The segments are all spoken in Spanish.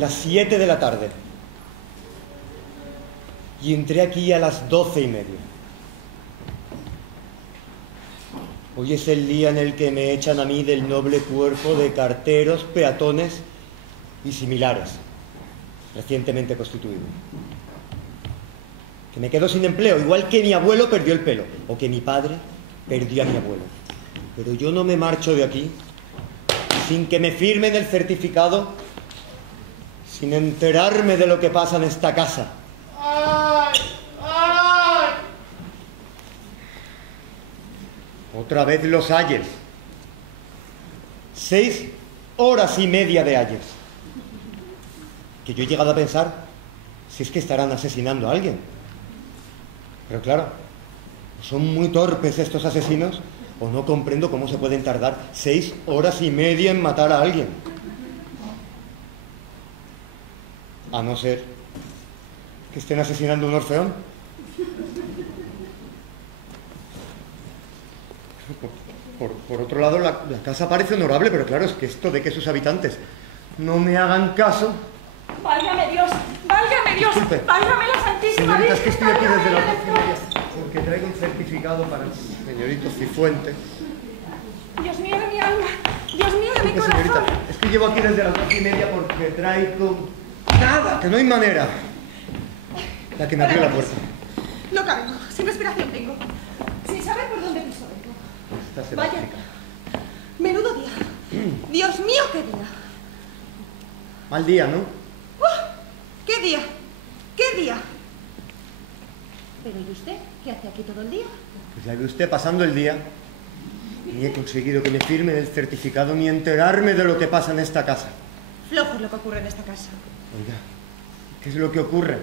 las 7 de la tarde. Y entré aquí a las 12:30. Hoy es el día en el que me echan a mí del noble cuerpo de carteros, peatones y similares, recientemente constituido. Que me quedo sin empleo, igual que mi abuelo perdió el pelo, o que mi padre perdió a mi abuelo. Pero yo no me marcho de aquí sin que me firmen el certificado, sin enterarme de lo que pasa en esta casa. ¡Ay! ¡Ay! Otra vez los ayes. 6 horas y media de ayes. Que yo he llegado a pensar si es que estarán asesinando a alguien. Pero claro, son muy torpes estos asesinos, o no comprendo cómo se pueden tardar 6 horas y media en matar a alguien. A no ser que estén asesinando a un orfeón. Por otro lado, la casa parece honorable, pero claro, es que esto de que sus habitantes no me hagan caso... ¡Válgame Dios! ¡Válgame Dios! Disculpe. ¡Válgame la Santísima Señorita, Virgen! es que estoy aquí desde las ¡Válgame 12:30 porque traigo un certificado para el señorito Cifuentes. Dios mío de mi alma! ¡Dios mío de mi Disculpe, corazón! señorita, es que llevo aquí desde las 12:30 porque traigo... ¡Nada! ¡Que no hay manera! La que me abrió la puerta. Loca vengo, sin respiración vengo, sin saber por dónde piso vengo. Esta se va a Vaya, explicar. menudo día. Dios mío, qué día. Mal día, ¿no? ¿Qué día? ¿Qué día? Pero ¿y usted? ¿Qué hace aquí todo el día? Pues ya ve usted, pasando el día, ni he conseguido que me firmen el certificado ni enterarme de lo que pasa en esta casa. Flojo es lo que ocurre en esta casa. Oiga, ¿qué es lo que ocurre?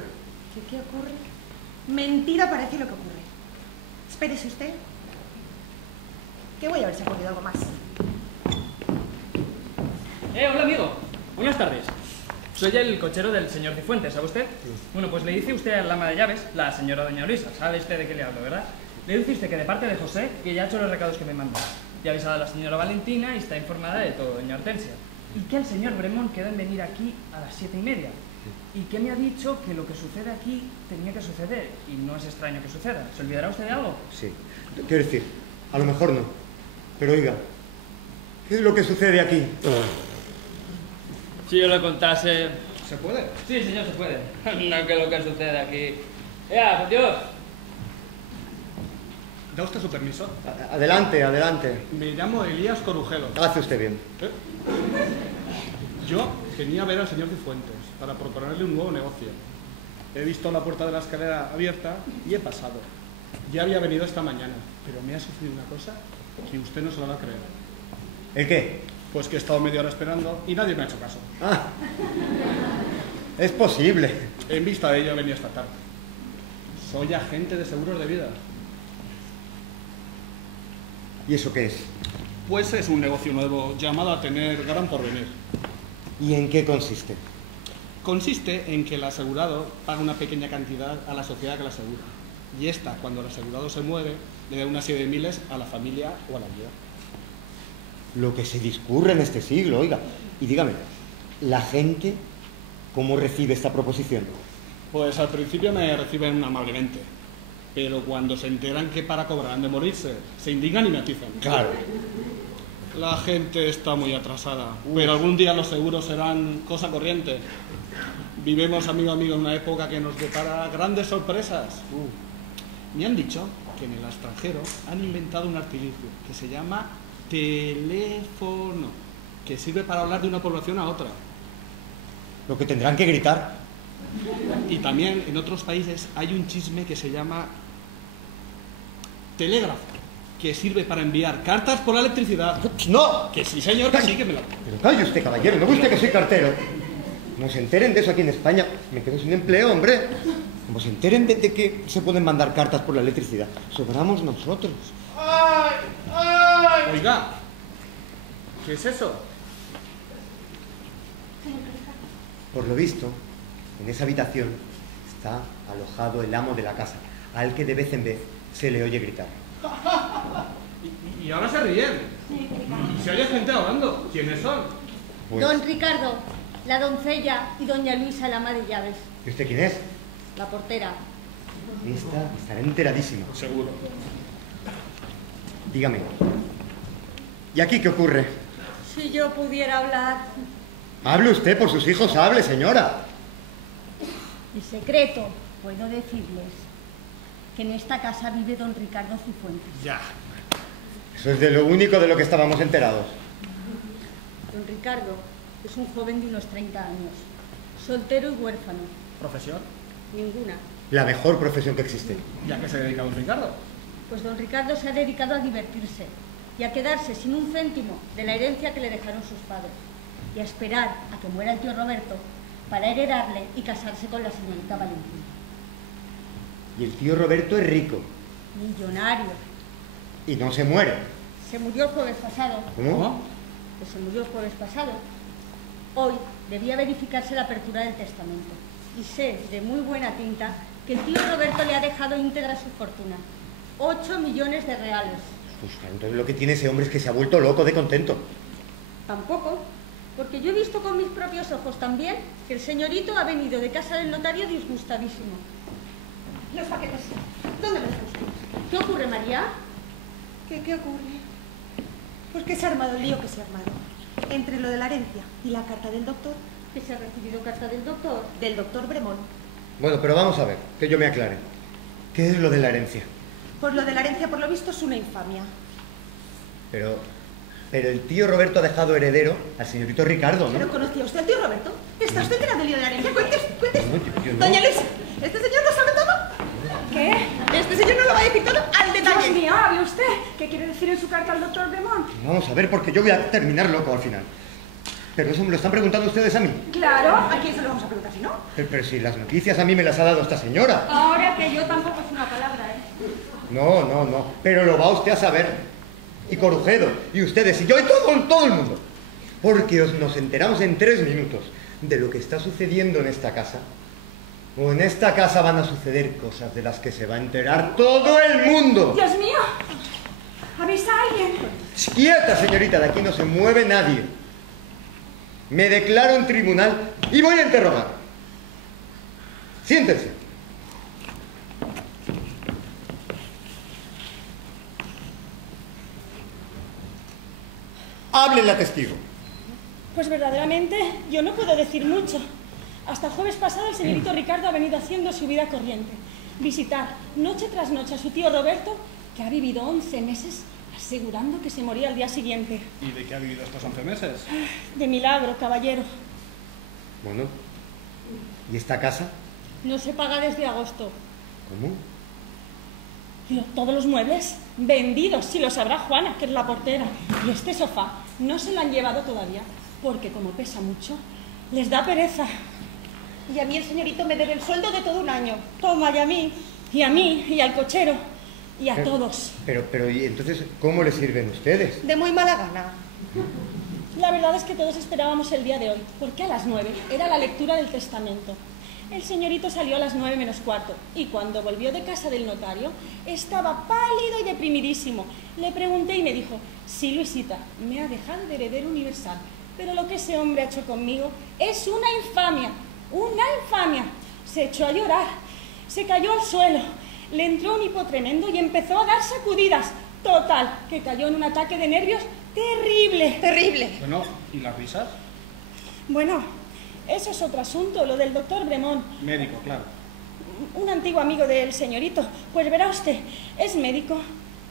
¿Qué ocurre? Mentira parece lo que ocurre. Espérese usted, que voy a ver si ha ocurrido algo más. Hola amigo, buenas tardes. Soy el cochero del señor Cifuentes, ¿sabe usted? Sí. Bueno, pues le dice usted al ama de llaves, la señora doña Luisa, sabe usted de qué le hablo, ¿verdad? Le dice usted que de parte de José, que ya ha hecho los recados que me mandó. Ya ha avisado a la señora Valentina y está informada de todo, doña Hortensia. Y que el señor Bremón quedó en venir aquí a las 7:30. Y que me ha dicho que lo que sucede aquí tenía que suceder, y no es extraño que suceda. ¿Se olvidará usted de algo? Sí, quiero decir, a lo mejor no. Pero oiga, ¿qué es lo que sucede aquí? Si yo le contase... ¿Se puede? Sí, señor, se puede. No, que lo que sucede aquí... ¡Ya, por Dios! ¿Da usted su permiso? Adelante, adelante. Me llamo Elías Corujelo. Hace usted bien. Yo venía a ver al señor Cifuentes para proponerle un nuevo negocio. He visto la puerta de la escalera abierta y he pasado. Ya había venido esta mañana, pero me ha sucedido una cosa que usted no se la va a creer. ¿El qué? Pues que he estado media hora esperando y nadie me ha hecho caso. Ah, es posible. En vista de ello venía esta tarde. Soy agente de seguros de vida. ¿Y eso qué es? Pues es un negocio nuevo llamado a tener gran porvenir. ¿Y en qué consiste? Consiste en que el asegurado paga una pequeña cantidad a la sociedad que la asegura. Y esta, cuando el asegurado se muere, le da una serie de miles a la familia o a la vida. Lo que se discurre en este siglo, oiga. Y dígame, ¿la gente cómo recibe esta proposición? Pues al principio me reciben amablemente, pero cuando se enteran que para cobrar han de morirse, se indignan y me atizan. Claro. La gente está muy atrasada, pero algún día los seguros serán cosa corriente. Vivimos, amigo, en una época que nos depara grandes sorpresas. Me han dicho que en el extranjero han inventado un artilugio que se llama teléfono, que sirve para hablar de una población a otra. Lo que tendrán que gritar. Y también en otros países hay un chisme que se llama telégrafo, que sirve para enviar cartas por la electricidad. ¡No! Que sí, señor, que sí, que me lo... Pero calle usted, caballero, ¿no ve usted que soy cartero? Como se enteren de eso aquí en España, me quedo sin empleo, hombre. Como se enteren de que se pueden mandar cartas por la electricidad, sobramos nosotros. ¡Ay! ¡Ay! Oiga, ¿qué es eso? Por lo visto, en esa habitación está alojado el amo de la casa, al que de vez en vez se le oye gritar. Y ahora se ríen. Y se oye gente hablando. ¿Quiénes son? Pues, Don Ricardo. La doncella y doña Luisa, la ama de llaves. ¿Y usted quién es? La portera. Esta estará enteradísima. Seguro. Dígame. ¿Y aquí qué ocurre? Si yo pudiera hablar. Hable usted, por sus hijos hable, señora. En secreto, puedo decirles que en esta casa vive don Ricardo Cifuentes. Ya. Eso es de lo único de lo que estábamos enterados. Don Ricardo es un joven de unos 30 años, soltero y huérfano. ¿Profesión? Ninguna. La mejor profesión que existe. ¿Ya que se dedica a don Ricardo? Pues don Ricardo se ha dedicado a divertirse y a quedarse sin un céntimo de la herencia que le dejaron sus padres y a esperar a que muera el tío Roberto para heredarle y casarse con la señorita Valentina. Y el tío Roberto es rico. Millonario. Y no se muere. Se murió el jueves pasado. ¿Cómo? Pues se murió el jueves pasado. Hoy debía verificarse la apertura del testamento. Y sé de muy buena tinta que el tío Roberto le ha dejado íntegra su fortuna. 8 millones de reales. Pues entonces lo que tiene ese hombre es que se ha vuelto loco de contento. Tampoco, porque yo he visto con mis propios ojos también que el señorito ha venido de casa del notario disgustadísimo. Los paquetes. ¿Dónde me los buscas? ¿Qué ocurre, María? ¿Qué ocurre? Pues que se ha armado el lío que se ha armado. Entre lo de la herencia y la carta del doctor. Que se ha recibido carta del doctor. Del doctor Bremón. Bueno, pero vamos a ver, que yo me aclare. ¿Qué es lo de la herencia? Pues lo de la herencia, por lo visto, es una infamia. Pero el tío Roberto ha dejado heredero al señorito Ricardo, ¿no? ¿Pero conocía usted al tío Roberto? ¿Está usted enterado del lío de la herencia? Cuéntese. No, yo no. Doña Luisa, ¿este señor lo sabe todo? ¿Qué? Este señor no lo va a decir todo al detalle. Dios mío, hable usted. ¿Qué quiere decir en su carta al doctor Bremón? Vamos a ver, porque yo voy a terminar loco al final. Pero eso me lo están preguntando ustedes a mí. Claro. ¿A quién se lo vamos a preguntar si no? Pero si las noticias a mí me las ha dado esta señora. Ahora que yo tampoco es una palabra, ¿eh? No. Pero lo va usted a saber. Y Corujedo, y ustedes, y yo, y todo el mundo. Porque nos enteramos en 3 minutos de lo que está sucediendo en esta casa. O en esta casa van a suceder cosas de las que se va a enterar todo el mundo. Dios mío. ¿Avisa a alguien? Quieta, señorita, de aquí no se mueve nadie. Me declaro en tribunal y voy a interrogar. Siéntense. Hable la testigo. Pues verdaderamente yo no puedo decir mucho. Hasta el jueves pasado el señorito Ricardo ha venido haciendo su vida corriente. Visitar noche tras noche a su tío Roberto, que ha vivido 11 meses asegurando que se moría al día siguiente. ¿Y de qué ha vivido estos 11 meses? De milagro, caballero. Bueno, ¿y esta casa? No se paga desde agosto. ¿Cómo? Y todos los muebles vendidos, si lo sabrá Juana, que es la portera. Y este sofá no se lo han llevado todavía, porque como pesa mucho, les da pereza. Y a mí el señorito me debe el sueldo de todo un año. Toma, y a mí, y al cochero, y a todos. Pero, ¿y entonces cómo le sirven ustedes? De muy mala gana. La verdad es que todos esperábamos el día de hoy, porque a las 9 era la lectura del testamento. El señorito salió a las 9 menos cuarto, y cuando volvió de casa del notario, estaba pálido y deprimidísimo. Le pregunté y me dijo: sí, Luisita, me ha dejado de heredero universal, pero lo que ese hombre ha hecho conmigo es una infamia. ¡Una infamia! Se echó a llorar, se cayó al suelo, le entró un hipo tremendo y empezó a dar sacudidas. Total, que cayó en un ataque de nervios terrible. Terrible. Bueno, ¿y las risas? Bueno, eso es otro asunto, lo del doctor Bremón. Médico, claro. Un antiguo amigo del señorito. Pues verá usted, es médico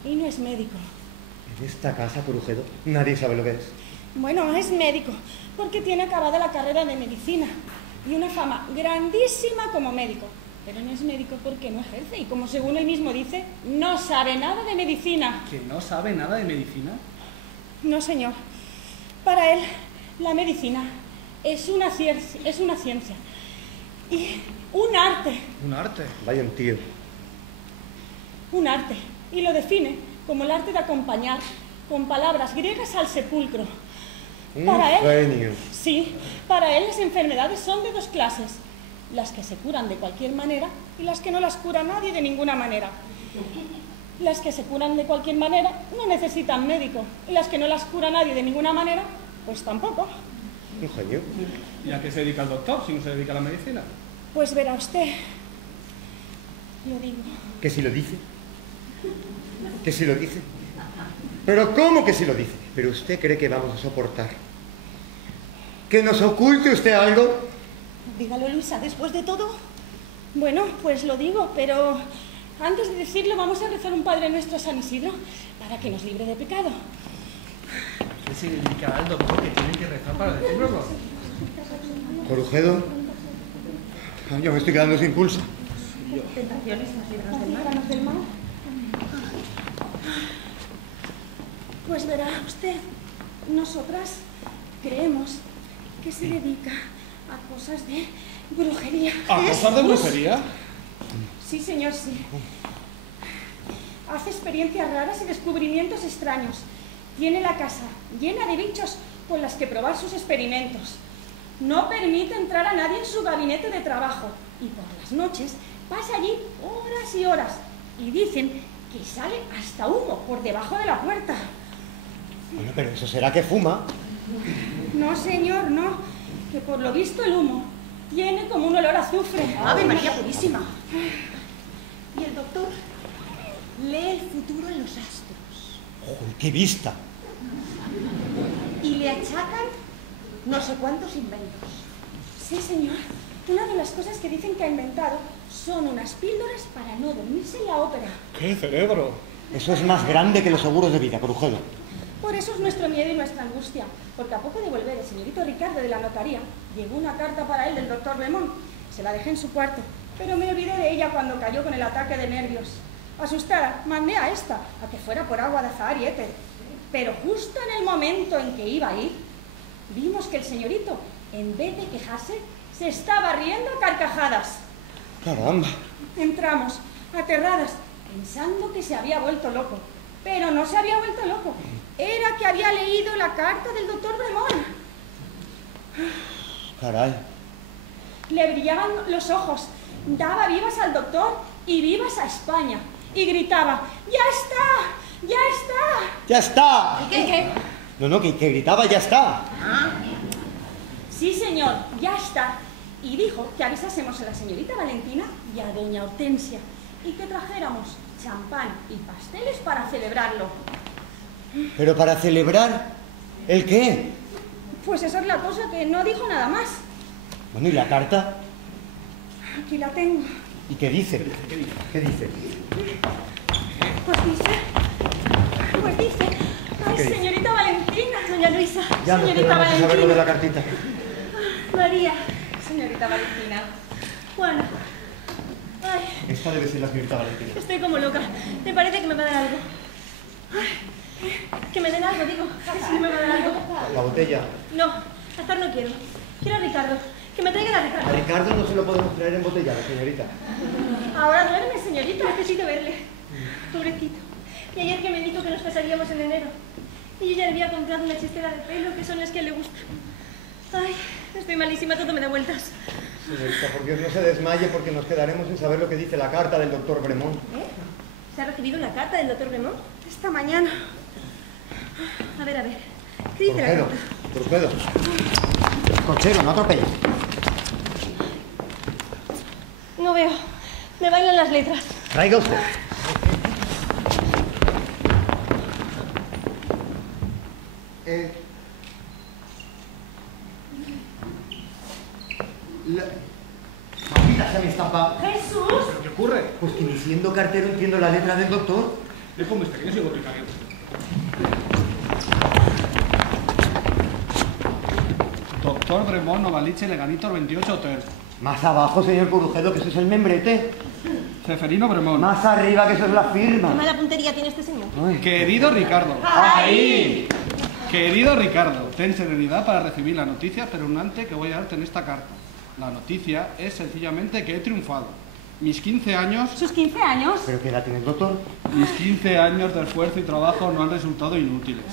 y no es médico. En esta casa, Corujedo, nadie sabe lo que es. Bueno, es médico, porque tiene acabada la carrera de medicina y una fama grandísima como médico. Pero no es médico porque no ejerce y, como según él mismo dice, no sabe nada de medicina. ¿Que no sabe nada de medicina? No, señor. Para él, la medicina es una ciencia y un arte. Un arte. Vaya un tío. Un arte. Y lo define como el arte de acompañar con palabras griegas al sepulcro. Para él, genio. sí, para él las enfermedades son de 2 clases. Las que se curan de cualquier manera y las que no las cura nadie de ninguna manera. Las que se curan de cualquier manera no necesitan médico y las que no las cura nadie de ninguna manera, pues tampoco. Un genio. ¿Y a qué se dedica el doctor si no se dedica a la medicina? Pues verá usted, lo digo. ¿Que si lo dice? ¿Que si lo dice? ¿Pero cómo que si lo dice? ¿Pero usted cree que vamos a soportar que nos oculte usted algo? Dígalo, Luisa, después de todo. Bueno, pues lo digo, pero antes de decirlo vamos a rezar un Padre Nuestro a San Isidro para que nos libre de pecado. ¿Qué se dedica al doctor que tiene que rezar para decirlo? Corujedo, yo me estoy quedando sin pulso. Tentaciones, nos libramos del mal. Líbranos del mal. Pues verá usted, nosotras creemos que se dedica a cosas de brujería. ¿A cosas de brujería? Sí, señor, sí. Hace experiencias raras y descubrimientos extraños. Tiene la casa llena de bichos con las que probar sus experimentos. No permite entrar a nadie en su gabinete de trabajo. Y por las noches pasa allí horas y horas. Y dicen que sale hasta humo por debajo de la puerta. Bueno, pero eso será que fuma. No, señor, no. Que por lo visto el humo tiene como un olor a azufre. Ave María Purísima. Y el doctor lee el futuro en los astros. ¡Uy, qué vista! Y le achacan no sé cuántos inventos. Sí, señor. Una de las cosas que dicen que ha inventado son unas píldoras para no dormirse en la ópera. ¡Qué cerebro! Eso es más grande que los seguros de vida, Corujedo. Por eso es nuestro miedo y nuestra angustia, porque a poco de volver el señorito Ricardo de la notaría, llegó una carta para él del doctor Bremont. Se la dejé en su cuarto, pero me olvidé de ella cuando cayó con el ataque de nervios. Asustada, mandé a esta, a que fuera por agua de azahar y éter. Pero justo en el momento en que iba a ir, vimos que el señorito, en vez de quejarse, se estaba riendo a carcajadas. Caramba. Entramos, aterradas, pensando que se había vuelto loco. Pero no se había vuelto loco. Era que había leído la carta del doctor Bremont. Caray. Le brillaban los ojos, daba vivas al doctor y vivas a España. Y gritaba, ¡ya está! ¡Ya está! ¡Ya está! ¿Y qué? No, que gritaba, ¡ya está! Sí, señor, ya está. Y dijo que avisásemos a la señorita Valentina y a doña Hortensia y que trajéramos champán y pasteles para celebrarlo. ¿Pero para celebrar el qué? Pues esa es la cosa, que no dijo nada más. Bueno, ¿y la carta? Aquí la tengo. ¿Y qué dice? ¿Qué dice? Pues dice, ay, ¿Qué dice? señorita Valentina, doña Luisa, Ya no señorita queremos saber lo de la Valentina, cartita. María, señorita Valentina, Juana. Ay, Esta debe ser la señorita Valentina. estoy como loca. Me parece que me va a dar algo. Ay, que me den algo, digo. Sí, me va a dar algo. La botella. No, azar no quiero. Quiero a Ricardo. Que me traigan a A Ricardo. Ricardo no se lo podemos traer embotellado, señorita. Ahora duerme, señorita. Necesito verle. Pobrecito. Y ayer que me dijo que nos casaríamos en enero. Y yo ya le había comprado una chistera de pelo, que son las que a él le gustan. Ay, estoy malísima, todo me da vueltas. Señorita, por Dios, no se desmaye porque nos quedaremos sin saber lo que dice la carta del doctor Bremont. ¿Se ha recibido la carta del doctor Bremont? Esta mañana. A ver. ¿Qué dice la Corujedo, carta? Corujedo. Cochero, no atropelles. No veo. Me bailan las letras. Traiga usted. Mamita, se me estampa. ¡Jesús! ¿Pero qué ocurre? Pues que ni siendo cartero entiendo la letra del doctor. Déjame este, que yo soy boticario. Doctor Bremont, Novaliche, Leganitor, 28 Hotel. Más abajo, señor Corujedo, que eso es el membrete. Ceferino Bremont. Más arriba, que eso es la firma. ¿Qué mala puntería tiene este señor? Ay. Querido Ricardo. ¡Ahí! Querido Ricardo, ten serenidad para recibir la noticia espeluznante que voy a darte en esta carta. La noticia es sencillamente que he triunfado. Mis 15 años... ¿Sus 15 años? ¿Pero qué edad tiene el doctor? Mis 15 años de esfuerzo y trabajo no han resultado inútiles.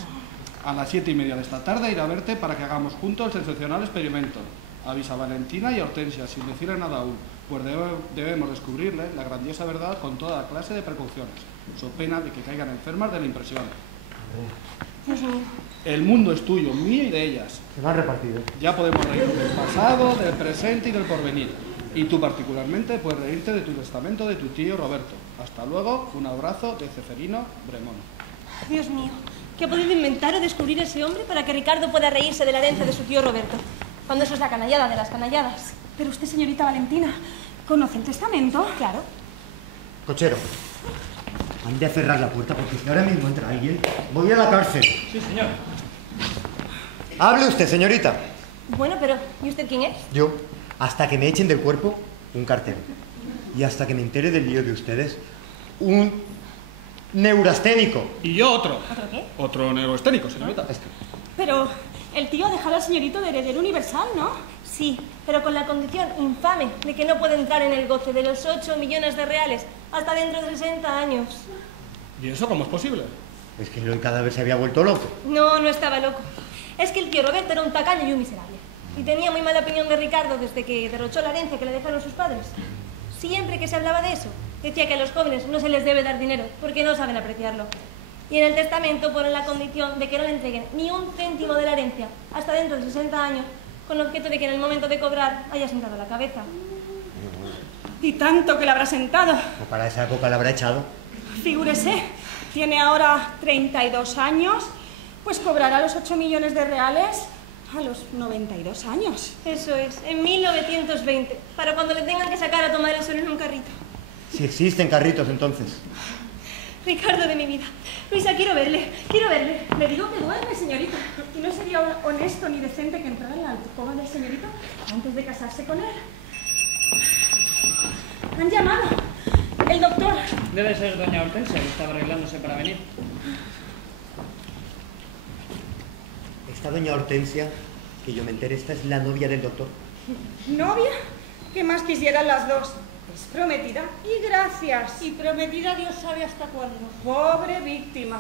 A las 7:30 de esta tarde iré a verte para que hagamos juntos el sensacional experimento. Avisa a Valentina y a Hortensia, sin decirle nada aún, pues debemos descubrirle la grandiosa verdad con toda clase de precauciones, so pena de que caigan enfermas de la impresión. Dios mío. El mundo es tuyo, mío y de ellas. Se me han repartido. Ya podemos reírnos del pasado, del presente y del porvenir. Y tú particularmente puedes reírte de tu testamento de tu tío Roberto. Hasta luego, un abrazo de Ceferino Bremón. Dios mío. ¿Qué ha podido inventar o descubrir ese hombre para que Ricardo pueda reírse de la herencia de su tío Roberto? Cuando eso es la canallada de las canalladas. Pero usted, señorita Valentina, ¿conoce el testamento? Claro. Cochero, ande a cerrar la puerta porque si ahora mismo entra alguien, voy a la cárcel. Sí, señor. Hable usted, señorita. Bueno, pero ¿y usted quién es? Yo, hasta que me echen del cuerpo, un cartero. Y hasta que me entere del lío de ustedes, un neurasténico. Y yo otro. ¿Otro qué? Otro neuroesténico, señorita. Pero el tío ha dejado al señorito de heredero universal, ¿no? Sí, pero con la condición infame de que no puede entrar en el goce de los 8 millones de reales hasta dentro de 60 años. ¿Y eso cómo es posible? Es que Eloy cada vez se había vuelto loco. No, no estaba loco. Es que el tío Roberto era un tacaño y un miserable. Y tenía muy mala opinión de Ricardo desde que derrochó la herencia que le dejaron sus padres. Siempre que se hablaba de eso, decía que a los jóvenes no se les debe dar dinero porque no saben apreciarlo. Y en el testamento ponen la condición de que no le entreguen ni un céntimo de la herencia hasta dentro de 60 años, con el objeto de que en el momento de cobrar haya sentado la cabeza. Y tanto que le habrá sentado. O para esa época la habrá echado. Figúrese, tiene ahora 32 años, pues cobrará los 8 millones de reales a los 92 años. Eso es, en 1920, para cuando le tengan que sacar a tomar el sol en un carrito. Si existen carritos entonces. Ricardo de mi vida. Luisa, quiero verle, quiero verle. Le digo que duerme, señorita. ¿Y no sería honesto ni decente que entrara en la alcoba del señorito antes de casarse con él? Han llamado. El doctor. Debe ser doña Hortensia, que estaba arreglándose para venir. Esta doña Hortensia, que yo me entere, esta es la novia del doctor. ¿Novia? ¿Qué más quisieran las dos? Es prometida y gracias. Y prometida Dios sabe hasta cuándo. Pobre víctima.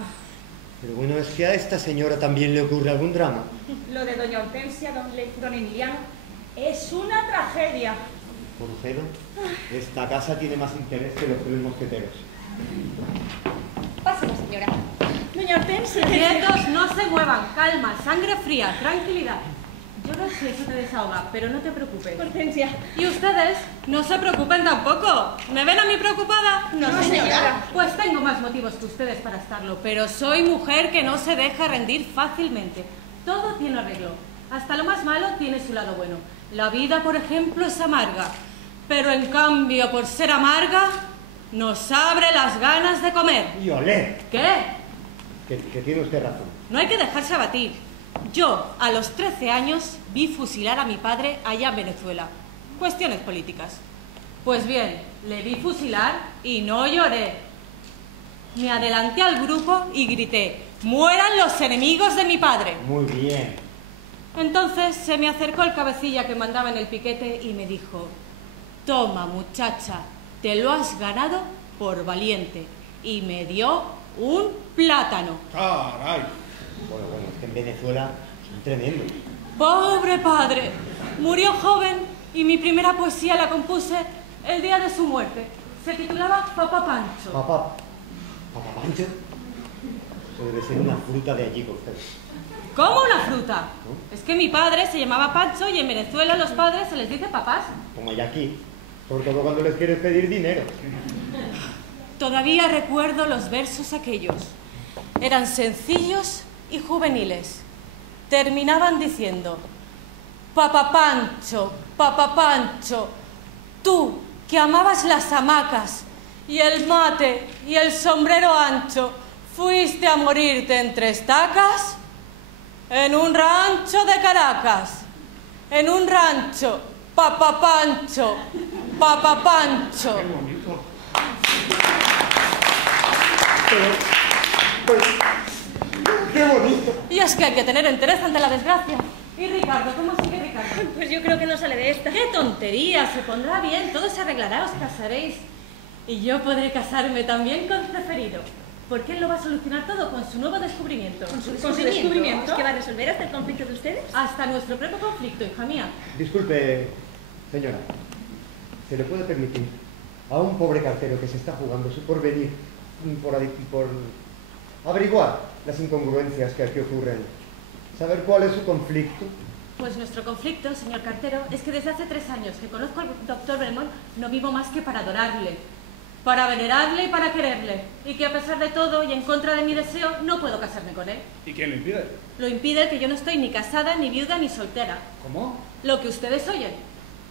Pero bueno, es que a esta señora también le ocurre algún drama. Lo de doña Hortensia, don Emiliano, es una tragedia. Porcero, esta casa tiene más interés que los tres mosqueteros. Pásela, señora. Doña Hortensia. Quietos, no se muevan. Calma, sangre fría, tranquilidad. Yo no sé si eso te desahoga, pero no te preocupes. Hortensia. Y ustedes, no se preocupen tampoco. ¿Me ven a mí preocupada? No, señora. Pues tengo más motivos que ustedes para estarlo, pero soy mujer que no se deja rendir fácilmente. Todo tiene arreglo. Hasta lo más malo tiene su lado bueno. La vida, por ejemplo, es amarga. Pero en cambio, por ser amarga, nos abre las ganas de comer. Y olé, ¿Qué? que tiene usted razón. No hay que dejarse abatir. Yo, a los 13 años, vi fusilar a mi padre allá en Venezuela. Cuestiones políticas. Pues bien, le vi fusilar y no lloré. Me adelanté al grupo y grité: ¡mueran los enemigos de mi padre! Muy bien. Entonces se me acercó el cabecilla que mandaba en el piquete y me dijo: toma, muchacha, te lo has ganado por valiente. Y me dio un plátano. Caray. Bueno, es que en Venezuela son tremendos. Pobre padre, murió joven y mi primera poesía la compuse el día de su muerte. Se titulaba Papá Pancho. Papá Pancho, eso debe ser una fruta de allí con usted. ¿Cómo una fruta? ¿No? Es que mi padre se llamaba Pancho y en Venezuela a los padres se les dice papás. Como hay aquí, sobre todo cuando les quieres pedir dinero. Todavía recuerdo los versos aquellos. Eran sencillos y juveniles. Terminaban diciendo: Papá Pancho, tú que amabas las hamacas y el mate y el sombrero ancho, fuiste a morirte entre estacas en un rancho de Caracas. En un rancho, Papá Pancho. Qué bonito. ¡Qué bonito! Y es que hay que tener interés ante la desgracia. ¿Y Ricardo? ¿Cómo sigue Ricardo? Pues yo creo que no sale de esta. ¡Qué tontería! Se pondrá bien, todo se arreglará, os casaréis. Y yo podré casarme también con Preferido, porque él lo va a solucionar todo con su nuevo descubrimiento. Con su descubrimiento. descubrimiento. ¿Es que va a resolver hasta el conflicto de ustedes? Hasta nuestro propio conflicto, hija mía. Disculpe, señora, ¿se le puede permitir a un pobre cartero que se está jugando su porvenir por averiguar las incongruencias que aquí ocurren, saber cuál es su conflicto. Pues nuestro conflicto, señor cartero, es que desde hace 3 años que conozco al doctor Belmont, no vivo más que para adorarle, para venerarle y para quererle. Y que a pesar de todo y en contra de mi deseo, no puedo casarme con él. ¿Y quién lo impide? Lo impide que yo no estoy ni casada, ni viuda, ni soltera. ¿Cómo? Lo que ustedes oyen.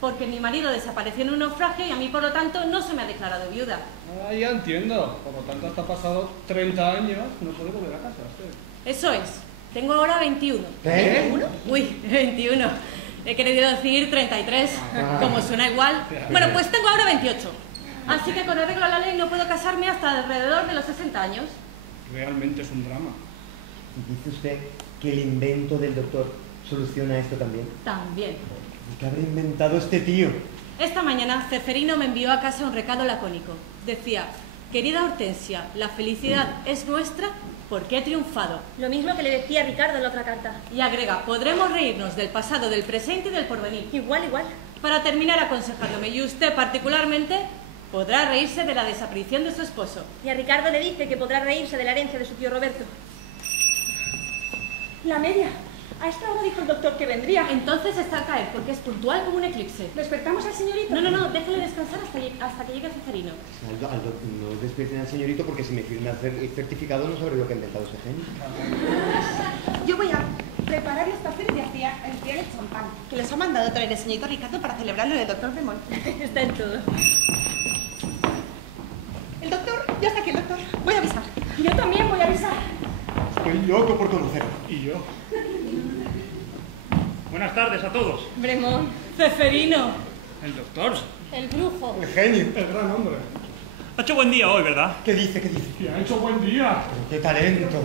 Porque mi marido desapareció en un naufragio y a mí, por lo tanto, no se me ha declarado viuda. Ah, ya entiendo. Por lo tanto, hasta pasado 30 años no puede volver a casarse. Eso es. Tengo ahora 21. ¿Eh? Uy, 21. He querido decir 33, como suena igual. Bueno, pues tengo ahora 28. Así que con arreglo a la ley no puedo casarme hasta alrededor de los 60 años. Realmente es un drama. ¿Y dice usted que el invento del doctor soluciona esto también? También. ¿Y qué habrá inventado este tío? Esta mañana Ceferino me envió a casa un recado lacónico. Decía: querida Hortensia, la felicidad es nuestra porque he triunfado. Lo mismo que le decía Ricardo en la otra carta. Y agrega: podremos reírnos del pasado, del presente y del porvenir. Igual. Para terminar aconsejándome, y usted particularmente podrá reírse de la desaparición de su esposo. Y a Ricardo le dice que podrá reírse de la herencia de su tío Roberto. La media. A esta hora dijo el doctor que vendría. Entonces está a caer, porque es puntual como un eclipse. ¿Despertamos al señorito? No, déjale descansar hasta que llegue Ceferino. No despierten al señorito porque si me firma el certificado no sabré lo que ha inventado ese genio. Yo voy a preparar los pasteles de hacía el champán, que les ha mandado traer el señorito Ricardo para celebrarlo del doctor Belmont. Está en todo. El doctor, ya está aquí el doctor. Voy a avisar. Yo también voy a avisar. Estoy loco por conocerlo. Y yo. Buenas tardes a todos. Bremont. Ceferino. El doctor. El brujo. El genio. El gran hombre. Ha hecho buen día hoy, ¿verdad? ¿Qué dice? Y ha hecho buen día. Pero qué talento.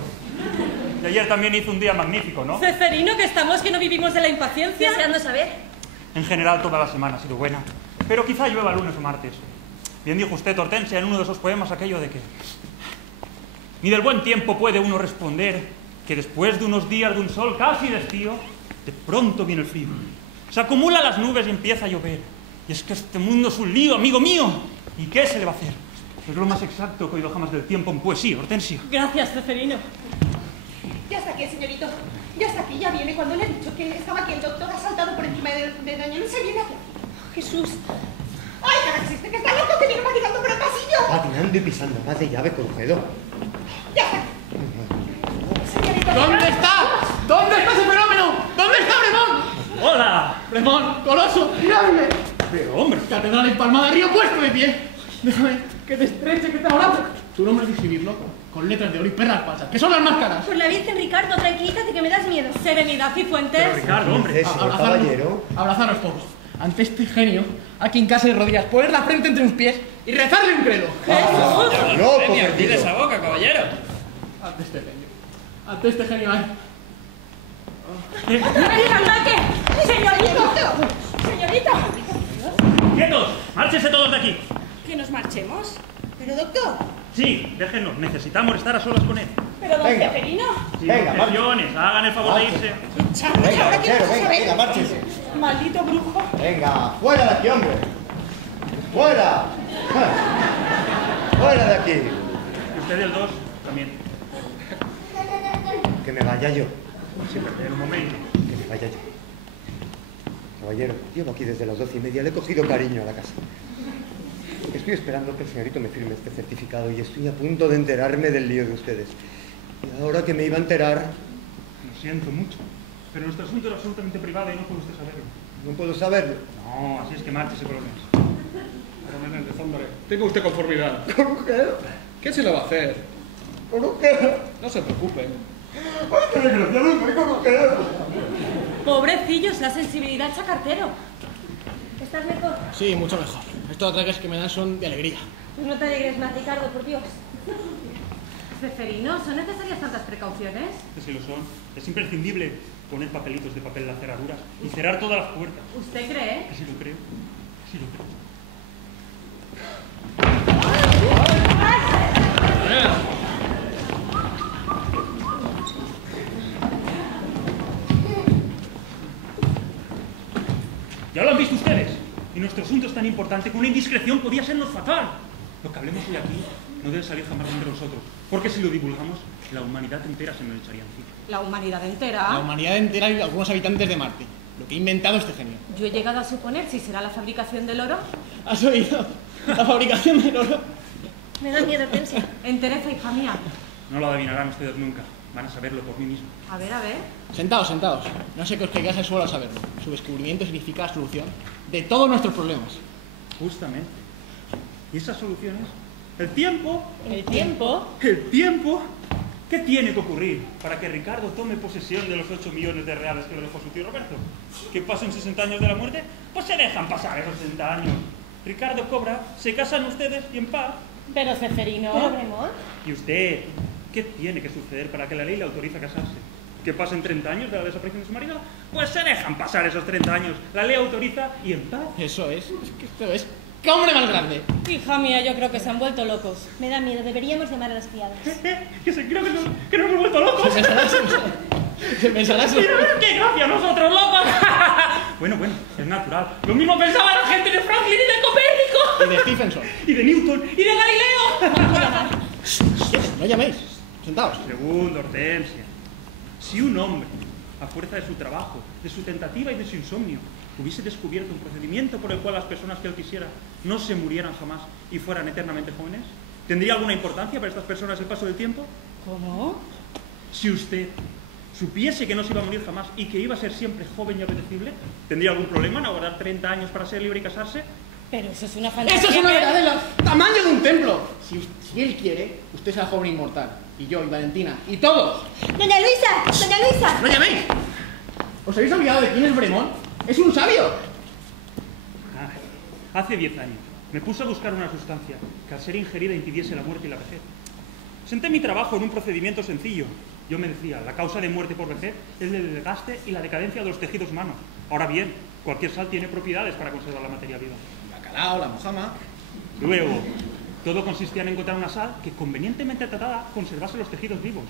Y ayer también hizo un día magnífico, ¿no? Ceferino, que estamos que no vivimos de la impaciencia. Deseando saber. En general toda la semana ha sido buena. Pero quizá llueva lunes o martes. Bien dijo usted, Hortensia, en uno de esos poemas aquello de que... Ni del buen tiempo puede uno responder que después de unos días de un sol casi de estío, de pronto viene el frío. Se acumulan las nubes y empieza a llover. Y es que este mundo es un lío, amigo mío. ¿Y qué se le va a hacer? Es lo más exacto que he oído jamás del tiempo en poesía, Hortensia. Gracias, Ceferino. Ya está aquí el señorito. Ya está aquí, ya viene. Cuando le he dicho que estaba aquí el doctor, ha saltado por encima de doña Luisa y viene aquí. Jesús. ¡Ay, que no existe! ¡Que está loco! ¡Que viene patinando por el pasillo! Patinando y pisando más de llave con Gedo. ¡Ya está! Señorito ¿Dónde está? ¿Dónde está ese fenómeno? ¿Dónde está Bremont? ¡Hola! Bremont, coloso, mirable. Pero, hombre, Catedral empalmada, río puesto de pie. Déjame que te estreche, que te abrace. Tu nombre es de escribirlo con letras de oro y perras falsas, que son las más caras. Por la Virgen, Ricardo, tranquilízate que me das miedo. Serenidad y Fuentes. Ricardo, hombre. Caballero. Abrazaros todos. Ante este genio, aquí en casa de rodillas, poner la frente entre sus pies y rezarle un credo. Loco perdido. esa boca, caballero. Ante este genio. Ante este genio hay... ¡Señorito! ¡Señorita! ¡Quietos! ¡Márchense todos de aquí! ¿Que nos marchemos? Pero doctor, Sí, déjenos. Necesitamos estar a solas con él. ¿Pero don Venga. Ceferino? Sin Venga, objeciones, hagan el favor de irse. Venga, ahora quiero cochero, venga, saber. venga, márchense. Maldito brujo. Venga, fuera de aquí, hombre. Fuera. Fuera de aquí. Y ustedes dos también. Que me vaya yo. Sin perder un momento. Que me vaya yo. Caballero, llevo aquí desde las 12:30. Le he cogido cariño a la casa. Estoy esperando que el señorito me firme este certificado y estoy a punto de enterarme del lío de ustedes. Y ahora que me iba a enterar, Lo siento mucho. Pero nuestro asunto es absolutamente privado y no puede usted saberlo. no puedo saberlo. No, así es que márchese por lo menos. Pero Menéndez, hombre, tenga usted conformidad. ¿Con qué? ¿Qué se le va a hacer? ¿Con qué? No se preocupe. ¡Ay, qué desgraciado soy! ¿Con qué? Pobrecillos, la sensibilidad chacartero. ¿Estás mejor? Sí, mucho mejor. Estos ataques que me dan son de alegría. Pues no te alegres más, Ricardo, por Dios. Ceferino, ¿son necesarias tantas precauciones? Que si lo son. Es imprescindible poner papelitos de papel en las cerraduras y cerrar todas las puertas. ¿Usted cree? Que sí lo creo. Sí lo creo. Ya lo han visto ustedes. Y nuestro asunto es tan importante que una indiscreción podía sernos fatal. Lo que hablemos hoy aquí no debe salir jamás de entre nosotros, porque si lo divulgamos, la humanidad entera se nos echaría encima. ¿La humanidad entera? La humanidad entera y algunos habitantes de Marte. Lo que ha inventado este genio. Yo he llegado a suponer si será la fabricación del oro. ¿Has oído? La fabricación del oro. Me da miedo, Hortensia. Entereza, hija mía. No lo adivinarán ustedes nunca. Van a saberlo por mí mismo. A ver, a ver. Sentaos, sentaos. No sé qué os caigáis al suelo a saberlo. Su descubrimiento significa la solución de todos nuestros problemas. Justamente. ¿Y esas soluciones? El tiempo. ¿El tiempo? El tiempo. ¿Qué tiene que ocurrir para que Ricardo tome posesión de los 8 millones de reales que le dejó su tío Roberto? ¿Que pasen 60 años de la muerte? Pues se dejan pasar esos 60 años. Ricardo cobra, se casan ustedes y en paz. Pero Ceferino... ¿Pero Bremón? ¿Y usted? ¿Qué tiene que suceder para que la ley le autorice a casarse? ¿Que pasen 30 años de la desaparición de su marido? Pues se dejan pasar esos 30 años. La ley autoriza y en paz. Eso es. Es que esto es... ¡Qué hombre más grande! Hija mía, yo creo que se han vuelto locos. Me da miedo, deberíamos llamar a las criadas. Que se creo que nos hemos vuelto locos. Se pensará eso. ¡Qué gracia nosotros, locos! Bueno, es natural. Lo mismo pensaba la gente de Franklin y de Copérnico. Y de Stephenson. Y de Newton. Y de Galileo. No llaméis. Sentaos. Segundo, Hortensia. Si un hombre, a fuerza de su trabajo, de su tentativa y de su insomnio, hubiese descubierto un procedimiento por el cual las personas que él quisiera no se murieran jamás y fueran eternamente jóvenes, ¿tendría alguna importancia para estas personas el paso del tiempo? ¿Cómo? Si usted supiese que no se iba a morir jamás y que iba a ser siempre joven y apetecible, ¿tendría algún problema en aguardar 30 años para ser libre y casarse? Pero eso es una fantasía. ¡Eso es una verdad del tamaño de un templo! Si él quiere, usted será joven inmortal. Y yo, y Valentina, y todos. ¡Doña Luisa! ¡Doña Luisa! ¡No llaméis! ¿Os habéis olvidado de quién es Bremón? ¡Es un sabio! Hace 10 años me puse a buscar una sustancia que al ser ingerida impidiese la muerte y la vejez. Senté mi trabajo en un procedimiento sencillo. Yo me decía, la causa de muerte por vejez es el desgaste y la decadencia de los tejidos humanos. Ahora bien, cualquier sal tiene propiedades para conservar la materia viva. El bacalao, la mojama... Luego, todo consistía en encontrar una sal que convenientemente tratada conservase los tejidos vivos.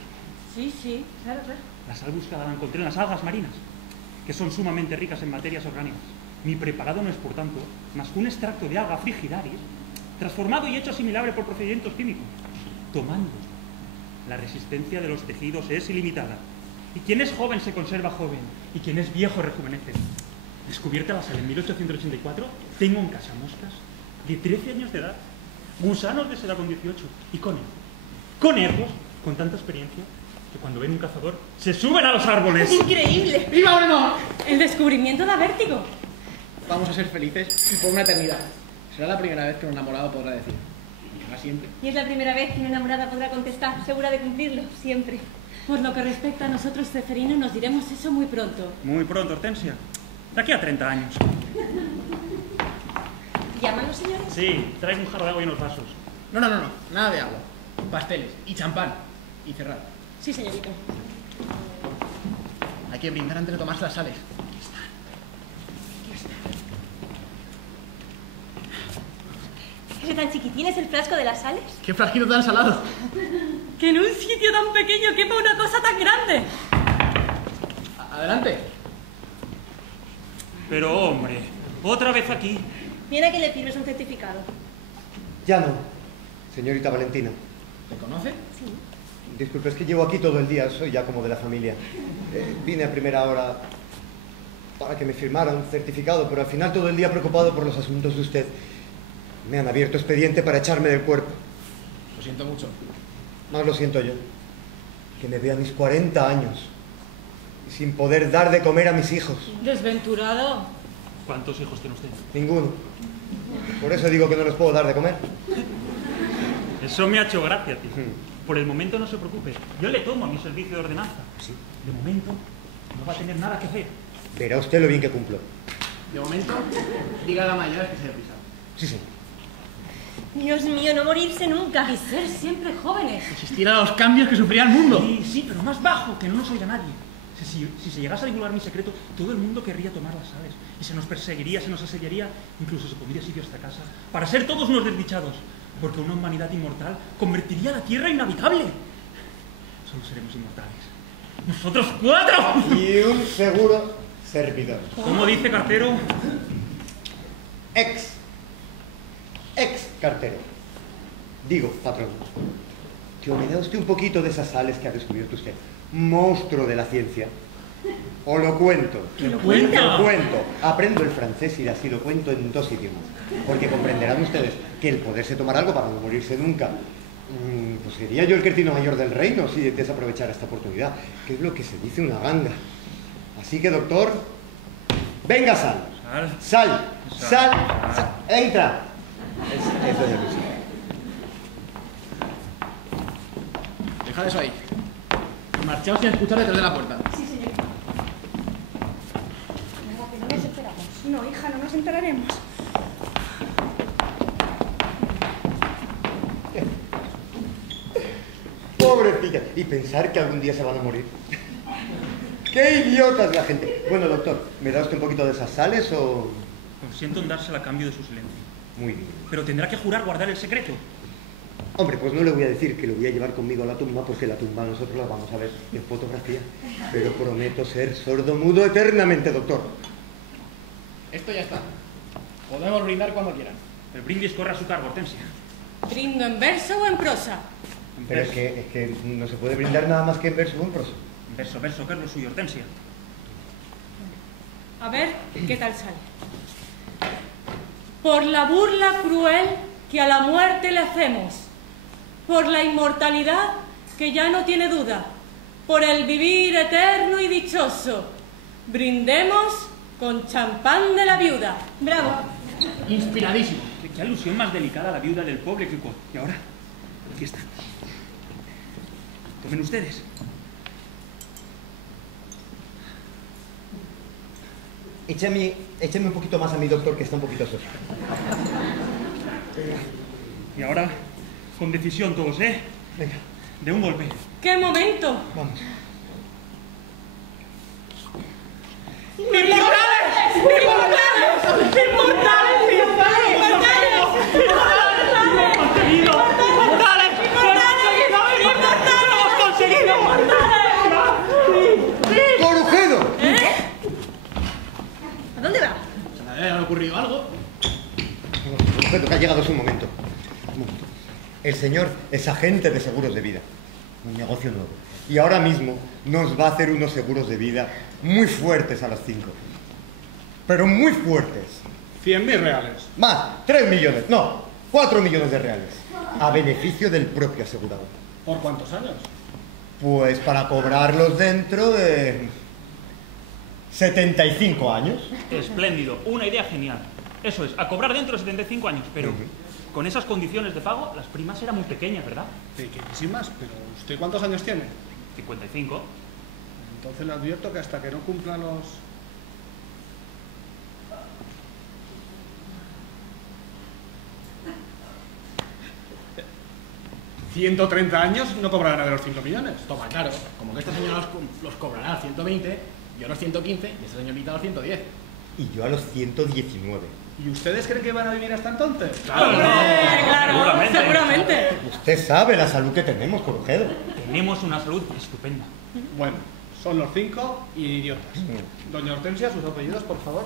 Sí, claro. La sal buscada la encontré en las algas marinas, que son sumamente ricas en materias orgánicas. Mi preparado no es, por tanto, más que un extracto de alga frigidaris, transformado y hecho asimilable por procedimientos químicos. Tomando, la resistencia de los tejidos es ilimitada. Y quien es joven se conserva joven, y quien es viejo rejuvenece. Descubierta la sal en 1884, tengo en casa moscas de 13 años de edad, gusanos de seda con 18 y conejos con tanta experiencia que cuando ven un cazador se suben a los árboles. ¡Increíble! ¡Viva Bremón! El descubrimiento da vértigo. Vamos a ser felices y por una eternidad. Será la primera vez que un enamorado podrá decir. Y para siempre. Y es la primera vez que una enamorada podrá contestar, segura de cumplirlo, siempre. Por lo que respecta a nosotros, Ceferino, nos diremos eso muy pronto. Muy pronto, Hortensia. De aquí a 30 años. ¿Llaman los señores? Sí, traigo un jarro de agua y unos vasos. No. Nada de agua. Pasteles y champán. Y cerrar. Sí, señorito. Hay que brindar antes de tomarse las sales. ¿Qué tan chiquitín es el frasco de las sales? ¡Qué frasquito tan salado! Que en un sitio tan pequeño quepa una cosa tan grande. Adelante. Pero hombre, otra vez aquí. Viene a que le firmes un certificado. Ya no, señorita Valentina. ¿Te conoce? Sí. Disculpe, es que llevo aquí todo el día, soy ya como de la familia. Vine a primera hora para que me firmara un certificado, pero al final todo el día preocupado por los asuntos de usted. Me han abierto expediente para echarme del cuerpo. Lo siento mucho. Más lo siento yo. Que me vea a mis 40 años y sin poder dar de comer a mis hijos. Desventurado. ¿Cuántos hijos tiene usted? Ninguno. Por eso digo que no les puedo dar de comer. Eso me ha hecho gracia, tío. Por el momento no se preocupe. Yo le tomo a mi servicio de ordenanza. Sí. De momento no va a tener nada que hacer. Verá usted lo bien que cumplo. De momento, diga a la mayor que se deprisa. Sí, sí. Dios mío, no morirse nunca. Y ser siempre jóvenes. Resistir a los cambios que sufrirá el mundo. Sí, pero más bajo, que no nos oiga nadie. Si se llegase a divulgar mi secreto, todo el mundo querría tomar las sales. Y se nos perseguiría, se nos asediaría, incluso se pondría sitio a esta casa, para ser todos unos desdichados. Porque una humanidad inmortal convertiría la Tierra inhabitable. Solo seremos inmortales. ¡Nosotros 4! Y un seguro servidor. ¿Cómo dice cartero? Ex cartero. Digo, patrón, que o me da usted un poquito de esas sales que ha descubierto usted, monstruo de la ciencia, o lo cuento. ¡Lo cuenta! Lo cuento. Aprendo el francés y así lo cuento en 2 idiomas. Porque comprenderán ustedes que el poderse tomar algo para no morirse nunca, pues sería yo el cretino mayor del reino si desaprovechara esta oportunidad, que es lo que se dice una ganga. Así que, doctor, venga, sal. Sal. Entra. Eso es lo que sí. Dejad eso ahí. Marchaos sin escuchar detrás de la puerta. Sí, señor. Nada, que no nos enteramos. No, hija, no nos enteraremos. Pobrecita. Y pensar que algún día se van a morir. ¡Qué idiota es la gente! Bueno, doctor, ¿me da usted un poquito de esas sales o...? Consiento en dársela a cambio de su silencio. Muy bien. Pero tendrá que jurar guardar el secreto. Hombre, pues no le voy a decir que lo voy a llevar conmigo a la tumba, porque la tumba nosotros la vamos a ver en fotografía. Pero prometo ser sordo-mudo eternamente, doctor. Esto ya está. Podemos brindar cuando quieran. El brindis corre a su cargo, Hortensia. ¿Brindo en verso o en prosa? Pero es que no se puede brindar nada más que en verso o en prosa. Verso, que es lo suyo, Hortensia. A ver, ¿qué tal sale? Por la burla cruel que a la muerte le hacemos, por la inmortalidad que ya no tiene duda, por el vivir eterno y dichoso, brindemos con champán de la viuda. Bravo. Inspiradísimo. Qué alusión más delicada a la viuda del pobre Kiko. Y ahora, aquí está. Tomen ustedes. Échame un poquito más a mi doctor, que está un poquito soso. Y ahora, con decisión todos, ¿eh? Venga. De un golpe. ¡Qué momento! Vamos. ¡Inmortales! ¡Inmortales! ¡Inmortales! ¡Conseguido! ¡Inmortales! ¡Corujedo! ¿A dónde va? ¿Se me había ocurrido algo? Corujedo, que ha llegado su momento. Un momento. El señor es agente de seguros de vida. Un negocio nuevo. Y ahora mismo nos va a hacer unos seguros de vida muy fuertes a las 5. Pero muy fuertes. 100.000 reales. Más, 3 millones, no, 4 millones de reales. A beneficio del propio asegurado. ¿Por cuántos años? Pues para cobrarlos dentro de 75 años. Espléndido, una idea genial. Eso es, a cobrar dentro de 75 años, pero con esas condiciones de pago, las primas eran muy pequeñas, ¿verdad? Pequeñísimas, pero ¿usted cuántos años tiene? 55. Entonces le advierto que hasta que no cumpla los... ¿130 años no cobrará de los 5 millones? Toma, claro. Como que esta señora los cobrará a 120, yo a los 115 y esta señorita a los 110. Y yo a los 119. ¿Y ustedes creen que van a vivir hasta entonces? Claro, Seguramente. Usted sabe la salud que tenemos, Corujedo. Tenemos una salud estupenda. Bueno, son los 5 y idiotas. Doña Hortensia, sus apellidos, por favor.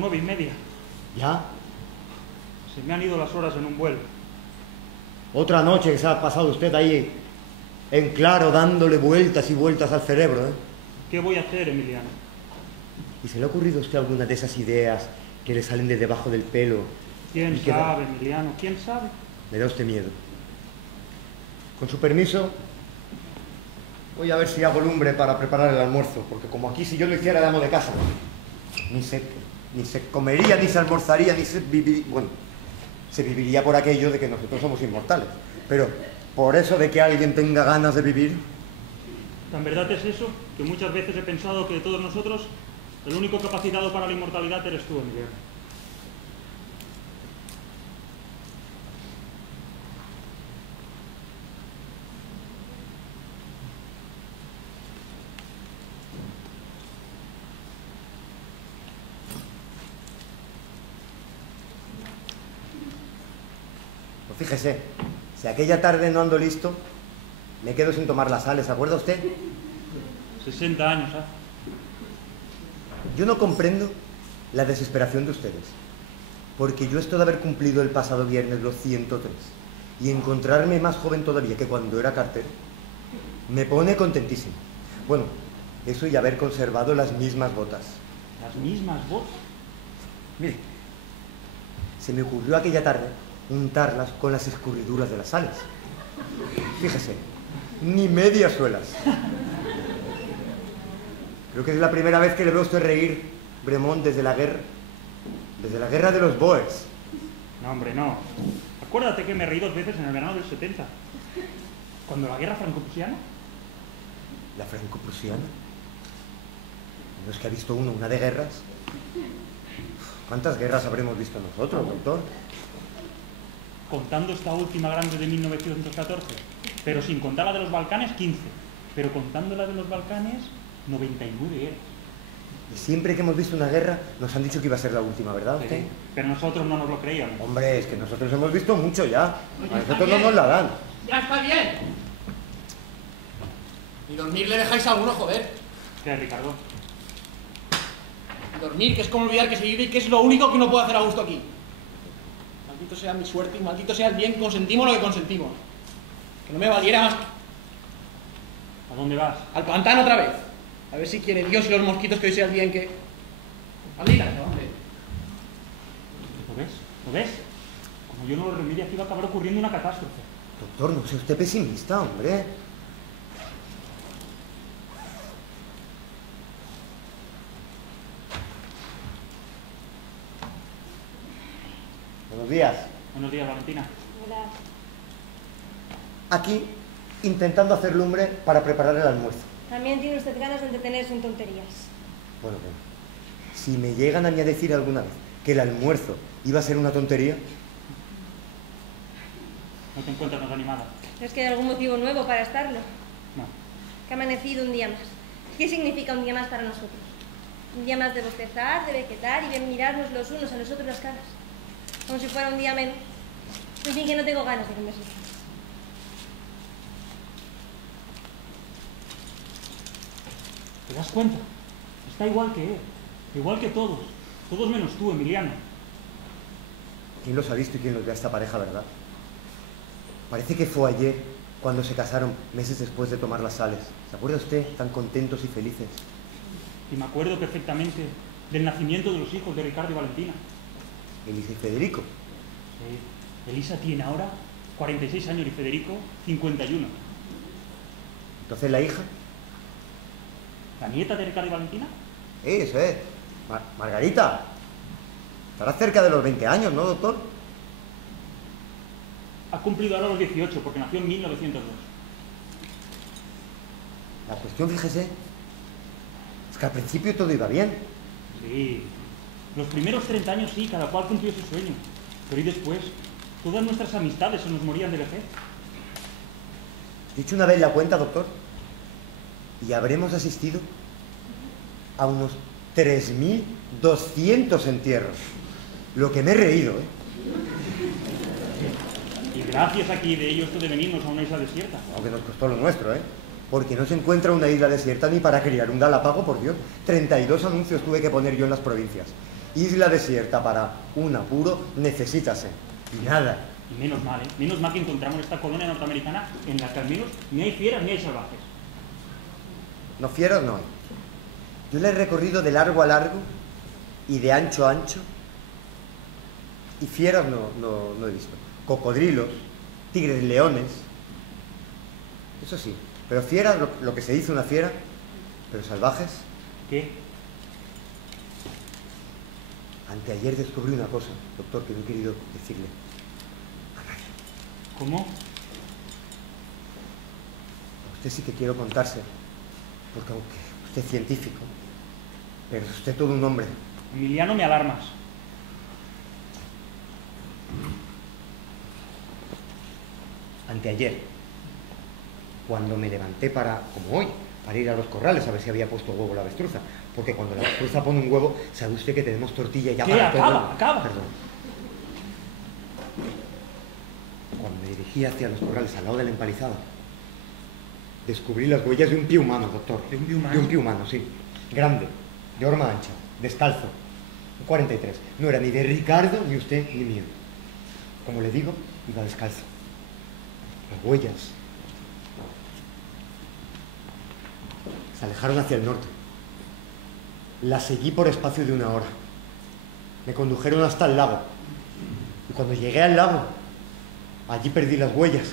las 9:30. ¿Ya? Se me han ido las horas en un vuelo. Otra noche que se ha pasado usted ahí en claro dándole vueltas y vueltas al cerebro, ¿eh? ¿Qué voy a hacer, Emiliano? ¿Y se le ha ocurrido a usted alguna de esas ideas que le salen de debajo del pelo? ¿Quién sabe, Emiliano? ¿Quién sabe? Me da usted miedo. Con su permiso, voy a ver si hago lumbre para preparar el almuerzo, porque como aquí si yo lo hiciera de amo de casa, ni se comería, ni se almorzaría, ni se viviría... Bueno, se viviría por aquello de que nosotros somos inmortales, pero por eso de que alguien tenga ganas de vivir... ¿Tan verdad es eso que muchas veces he pensado que de todos nosotros el único capacitado para la inmortalidad eres tú, Emiliano? Pues fíjese, si aquella tarde no ando listo, me quedo sin tomar las sales, ¿se acuerda usted? 60 años, ¿eh? Yo no comprendo la desesperación de ustedes, porque yo esto de haber cumplido el pasado viernes los 103 y encontrarme más joven todavía que cuando era cartero, me pone contentísimo. Bueno, eso y haber conservado las mismas botas. ¿Las mismas botas? Mire, se me ocurrió aquella tarde untarlas con las escurriduras de las sales. Fíjese, ni medias suelas. Creo que es la primera vez que le veo a usted reír, Bremont, desde la guerra de los Boers. No, hombre, no. Acuérdate que me reí 2 veces en el verano del 70. Cuando la guerra franco-prusiana. ¿La franco-prusiana? ¿No es que ha visto uno una de guerras? ¿Cuántas guerras habremos visto nosotros, doctor? Contando esta última grande de 1914, pero sin contar la de los Balcanes, 15. Pero contando la de los Balcanes, 99 eras. Y siempre que hemos visto una guerra, nos han dicho que iba a ser la última, ¿verdad usted? Sí, pero nosotros no nos lo creíamos. Hombre, es que nosotros hemos visto mucho ya. A nosotros no nos la dan. ¡Ya está bien! Y dormir le dejáis a alguno, joder. ¿Qué, Ricardo? Y dormir, que es como olvidar que se vive y que es lo único que uno puede hacer a gusto aquí. Maldito sea mi suerte y maldito sea el bien que consentimos lo que consentimos. Que no me valiera más. ¿A dónde vas? Al pantano otra vez. A ver si quiere Dios y los mosquitos que hoy sea el día en que... Maldita sea, hombre. ¿Lo ves? ¿Lo ves? Como yo no lo remedie, aquí va a acabar ocurriendo una catástrofe. Doctor, no sea usted pesimista, hombre. Buenos días. Buenos días, Valentina. Hola. Aquí, intentando hacer lumbre para preparar el almuerzo. También tiene usted ganas de entretenerse en tonterías. Bueno, si me llegan a mí a decir alguna vez que el almuerzo iba a ser una tontería... ¿No te encuentras más animada? ¿Es que hay algún motivo nuevo para estarlo? No. Que ha amanecido un día más. ¿Qué significa un día más para nosotros? Un día más de bostezar, de vegetar y de mirarnos los unos a los otros las caras. Como si fuera un día menos. En fin, que no tengo ganas de conversar. ¿Te das cuenta? Está igual que él. Igual que todos. Todos menos tú, Emiliano. ¿Quién los ha visto y quién los ve a esta pareja, verdad? Parece que fue ayer cuando se casaron, meses después de tomar las sales. ¿Se acuerda usted? Tan contentos y felices. Y me acuerdo perfectamente del nacimiento de los hijos de Ricardo y Valentina. Elisa y Federico. Sí. Elisa tiene ahora 46 años y Federico 51. Entonces la hija... ¿La nieta de Ricardo y Valentina? Eso es. Margarita. Estará cerca de los 20 años, ¿no, doctor? Ha cumplido ahora los 18 porque nació en 1902. La cuestión, fíjese, es que al principio todo iba bien. Sí. Los primeros 30 años sí, cada cual cumplió su sueño. Pero ¿y después? Todas nuestras amistades se nos morían de vejez. He hecho una vez la cuenta, doctor, y habremos asistido a unos 3.200 entierros. Lo que me he reído, ¿eh? Y gracias aquí de ello esto de venirnos a una isla desierta. Aunque nos costó lo nuestro, ¿eh? Porque no se encuentra una isla desierta ni para criar un galápago, por Dios. 32 anuncios tuve que poner yo en las provincias. isla desierta para un apuro necesítase. Y nada. Y menos mal, ¿eh? Menos mal que encontramos esta colonia norteamericana en la que al menos ni hay fieras ni hay salvajes. No, fieros no hay. Yo la he recorrido de largo a largo y de ancho a ancho, y fieras no he visto. Cocodrilos, tigres, leones, eso sí, pero fieras, lo que se dice una fiera, pero salvajes. ¿Qué? Anteayer descubrí una cosa, doctor, que no he querido decirle a nadie. ¿Cómo? A usted sí que quiero contarse, porque aunque usted es científico, pero es usted todo un hombre. Emiliano, me alarmas. Anteayer, cuando me levanté como hoy, para ir a los corrales a ver si había puesto huevo la avestruza, porque cuando la avestruza pone un huevo, sabe usted que tenemos tortilla ya para todo. Acaba. Perdón. Cuando me dirigí hacia los corrales, al lado de la empalizada, descubrí las huellas de un pie humano, doctor. ¿De un pie humano? De un pie humano, sí. Grande, de horma ancha, descalzo. Un 43. No era ni de Ricardo, ni usted, ni mío. Como le digo, iba descalzo. Las huellas se alejaron hacia el norte. Las seguí por espacio de 1 hora. Me condujeron hasta el lago. Y cuando llegué al lago, allí perdí las huellas.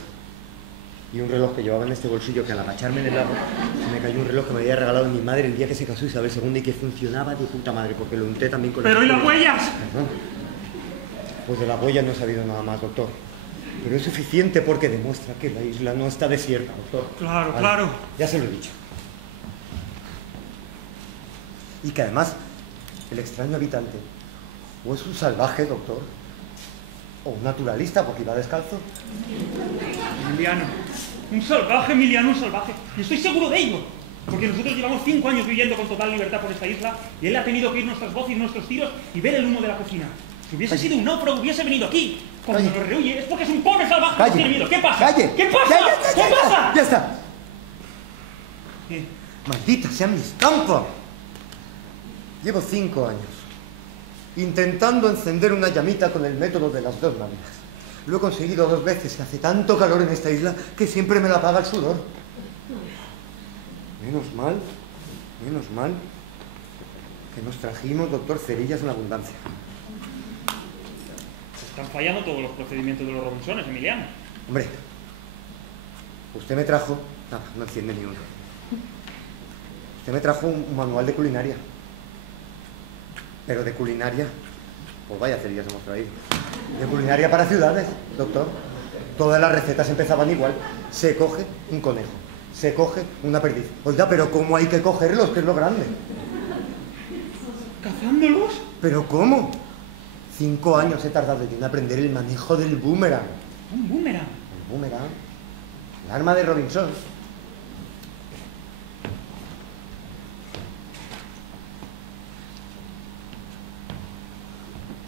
Y un reloj que llevaba en este bolsillo, que al agacharme en el lago, se me cayó un reloj que me había regalado mi madre el día que se casó Isabel II y que funcionaba de puta madre, porque lo unté también con... ¡Pero y las huellas! Perdón. Pues de las huellas no he sabido nada más, doctor. Pero es suficiente porque demuestra que la isla no está desierta, doctor. Claro, Vale, claro. ya se lo he dicho. Y que además, el extraño habitante, o es un salvaje, doctor, o un naturalista, porque iba descalzo. Emiliano. Un salvaje, Emiliano, un salvaje. Y estoy seguro de ello. Porque nosotros llevamos 5 años viviendo con total libertad por esta isla y él ha tenido que oír nuestras voces y nuestros tiros y ver el humo de la cocina. Si hubiese sido un náufrago, hubiese venido aquí. Cuando nos rehuye es porque es un pobre salvaje. Calle. Tiene miedo. ¿Qué pasa? Calle. ¿Qué pasa? Ya, ¿Qué pasa? Ya está. ¿Qué? Maldita sean mis campos. Llevo 5 años intentando encender una llamita con el método de las 2 láminas. Lo he conseguido 2 veces, que hace tanto calor en esta isla que siempre me la apaga el sudor. Menos mal que nos trajimos, doctor, cerillas en abundancia. Se están fallando todos los procedimientos de los Robinsones, Emiliano. Hombre, usted me trajo... No enciende ni uno. Usted me trajo un manual de culinaria. Pero de culinaria, pues vaya cerillas hemos traído. De culinaria para ciudades, doctor. Todas las recetas empezaban igual. Se coge un conejo, se coge una perdiz. Oiga, pero ¿cómo hay que cogerlos? Que es lo grande. ¿Cazándolos? ¿Pero cómo? 5 años he tardado en aprender el manejo del boomerang. ¿Un boomerang? El boomerang, el arma de Robinson.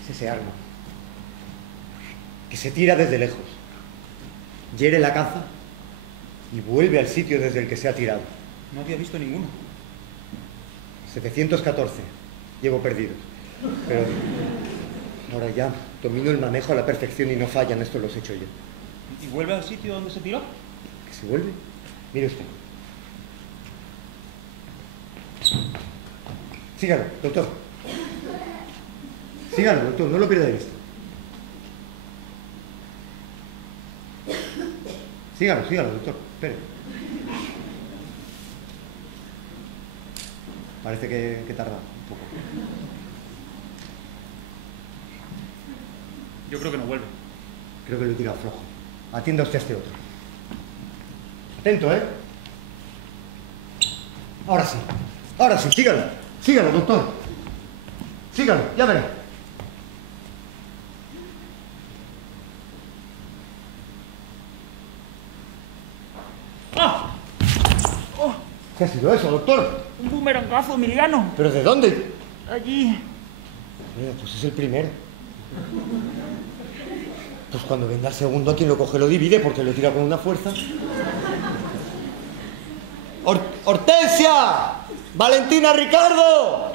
Es ese arma que se tira desde lejos, hiere la caza y vuelve al sitio desde el que se ha tirado. No había visto ninguno. 714 llevo perdidos, pero ahora ya domino el manejo a la perfección y no fallan, esto los he hecho yo. ¿Y vuelve al sitio donde se tiró? ¿Que se vuelve? Mire usted. Sígalo, doctor. Sígalo, doctor, no lo pierda de vista. Sígalo, doctor. Espere. Parece que tarda un poco. Yo creo que no vuelve. Creo que lo he tirado flojo. Atienda usted a este otro. Atento, ¿eh? Ahora sí, sígalo, doctor. Sígalo, ya verá. ¡Ah! ¡Oh! ¿Qué ha sido eso, doctor? Un boomerangazo, Emiliano. ¿Pero de dónde? Allí. Mira, pues es el primero. Pues cuando venga el segundo, a quien lo coge lo divide, porque lo tira con una fuerza. ¡Hortensia! ¡Valentina, Ricardo!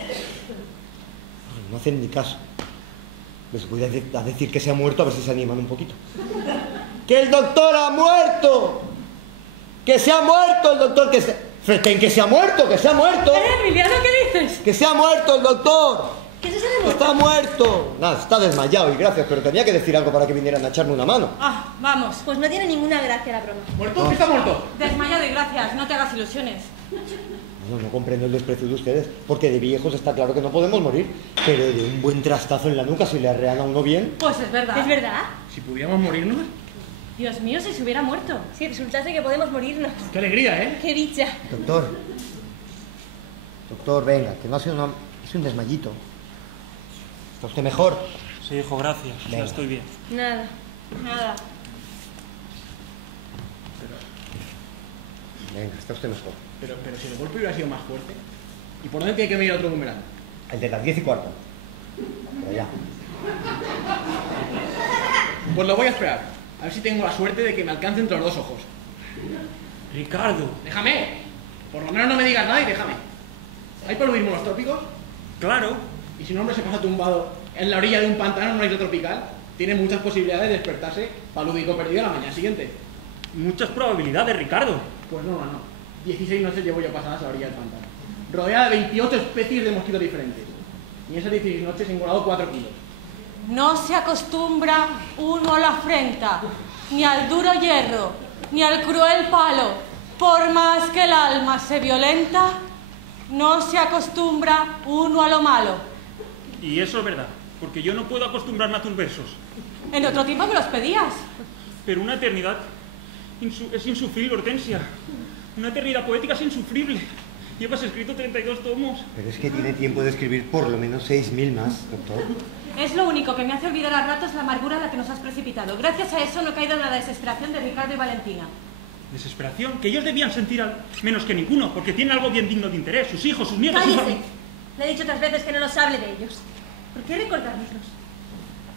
No hacen ni caso. Les voy a decir que se ha muerto, a ver si se animan un poquito. ¡Que el doctor ha muerto! ¡Que se ha muerto el doctor! ¡Fretén, que se ha muerto! ¡Que se ha muerto! Emiliano, ¿qué dices? ¡Que se ha muerto el doctor! ¿Qué se ha muerto? ¡Está muerto! Nada, está desmayado y gracias, pero tenía que decir algo para que vinieran a echarme una mano. Ah, vamos. Pues no tiene ninguna gracia la broma. ¿Muerto? ¿Qué está muerto? Desmayado y gracias, no te hagas ilusiones. No comprendo el desprecio de ustedes, porque de viejos está claro que no podemos morir, pero de un buen trastazo en la nuca, si le arrean a uno bien... Pues es verdad. ¿Es verdad? Si pudiéramos morirnos. Dios mío, si se hubiera muerto. Si resultase que podemos morirnos. Qué alegría, ¿eh? ¡Qué dicha! Doctor, venga, que no ha sido un desmayito. ¿Está usted mejor? Sí, hijo, gracias. Venga. Ya estoy bien. Nada. Venga, está usted mejor. Pero si el golpe hubiera sido más fuerte. ¿Y por dónde tiene que venir otro boomerang? El de las 10:15. Por allá. Pues lo voy a esperar. A ver si tengo la suerte de que me alcance entre los dos ojos. Ricardo. ¡Déjame! Por lo menos no me digas nada y déjame. ¿Hay paludismo en los trópicos? Claro. Y si un hombre se pasa tumbado en la orilla de un pantano en una isla tropical, tiene muchas posibilidades de despertarse palúdico perdido a la mañana siguiente. Muchas probabilidades, Ricardo. Pues no. 16 noches llevo yo pasadas a la orilla del pantano, rodeada de 28 especies de mosquitos diferentes. Y en esas 16 noches he engordado 4 kilos. No se acostumbra uno a la afrenta, ni al duro hierro, ni al cruel palo. Por más que el alma se violenta, no se acostumbra uno a lo malo. Y eso es verdad, porque yo no puedo acostumbrarme a tus versos. En otro tiempo me los pedías. Pero una eternidad es insufrible, Hortensia. Una eternidad poética es insufrible. Llevas escrito 32 tomos. Pero es que tiene tiempo de escribir por lo menos 6.000 más, doctor. Es lo único que me hace olvidar a ratos la amargura en la que nos has precipitado. Gracias a eso no he caído en la desesperación de Ricardo y Valentina. Desesperación, que ellos debían sentir menos que ninguno, porque tienen algo bien digno de interés. Sus hijos, sus nietos, sus ¡Cállese! familias. Le he dicho otras veces que no nos hable de ellos. ¿Por qué recordárnoslos?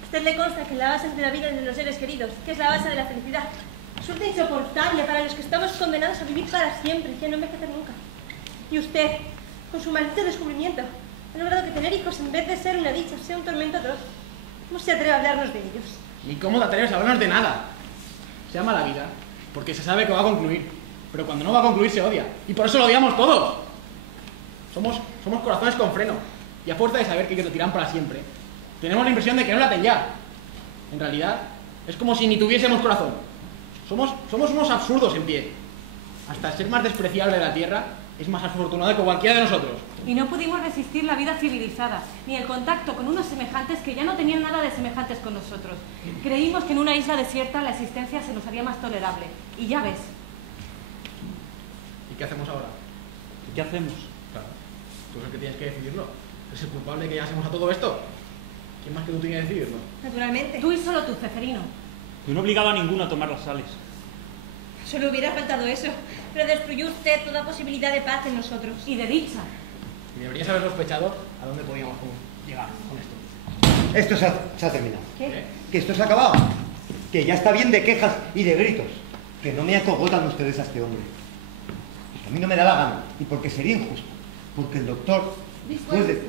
A usted le consta que la base de la vida es de los seres queridos, que es la base de la felicidad. Resulta insoportable para los que estamos condenados a vivir para siempre y a no envejecer nunca. Y usted, con su maldito descubrimiento, ha logrado que tener hijos, en vez de ser una dicha, sea un tormento atroz. ¿Cómo se atreve a hablarnos de ellos? Ni cómo te atreves a hablarnos de nada. Se llama la vida, porque se sabe que va a concluir. Pero cuando no va a concluir se odia. Y por eso lo odiamos todos. Somos corazones con freno. Y a fuerza de saber que te tiran para siempre, tenemos la impresión de que no laten ya. En realidad, es como si ni tuviésemos corazón. Somos unos absurdos en pie. Hasta el ser más despreciable de la tierra es más afortunado que cualquiera de nosotros. Y no pudimos resistir la vida civilizada, ni el contacto con unos semejantes que ya no tenían nada de semejantes con nosotros. Creímos que en una isla desierta la existencia se nos haría más tolerable. Y ya ves. ¿Y qué hacemos ahora? ¿Qué hacemos? Claro, tú eres el que tienes que decidirlo. ¿Eres el culpable de que llegásemos a todo esto? ¿Quién más que tú tiene que decidirlo? Naturalmente. Tú y solo tú, Ceferino. Yo no obligaba a ninguno a tomar las sales. Solo hubiera faltado eso. Pero destruyó usted toda posibilidad de paz en nosotros. Y de dicha. Y deberías haber sospechado a dónde podíamos llegar con esto. Esto se ha terminado. ¿Qué? Que esto se ha acabado. Que ya está bien de quejas y de gritos. Que no me acogotan ustedes a este hombre. Que a mí no me da la gana. Y porque sería injusto. Porque el doctor... después de...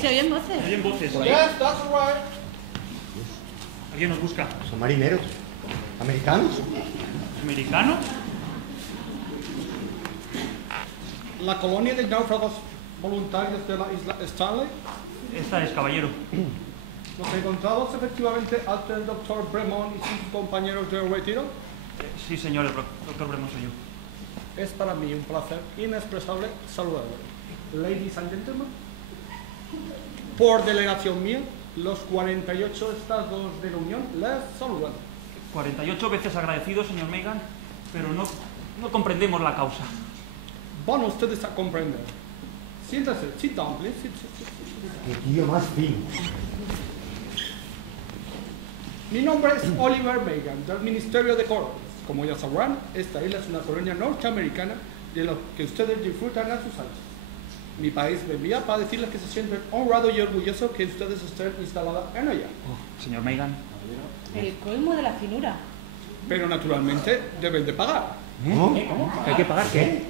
Se oyen voces. Oyen voces. Yes, that's right. Alguien nos busca. Son marineros. Americanos. ¿Americano? La colonia de náufragos voluntarios de la isla Stanley. Esta es, caballero. Nos encontramos efectivamente ante el doctor Bremont y sus compañeros de retiro. Sí, señor, el doctor Bremont soy yo. Es para mí un placer inexpresable saludarlo. Ladies and gentlemen, por delegación mía, los 48 estados de la Unión les saludan. 48 veces agradecido, señor Megan, pero no comprendemos la causa. Van ustedes a comprender. Siéntase, sit down, please. Qué tío más fino. Mi nombre es Oliver Megan, del Ministerio de Cortes. Como ya sabrán, esta isla es una colonia norteamericana de lo que ustedes disfrutan a sus anchas. Mi país me envía para decirles que se sienten honrados y orgullosos que ustedes estén instaladas en ella. Señor Megan. El colmo de la finura. Pero naturalmente deben de pagar. ¿No? ¿Cómo? ¿Hay que pagar qué?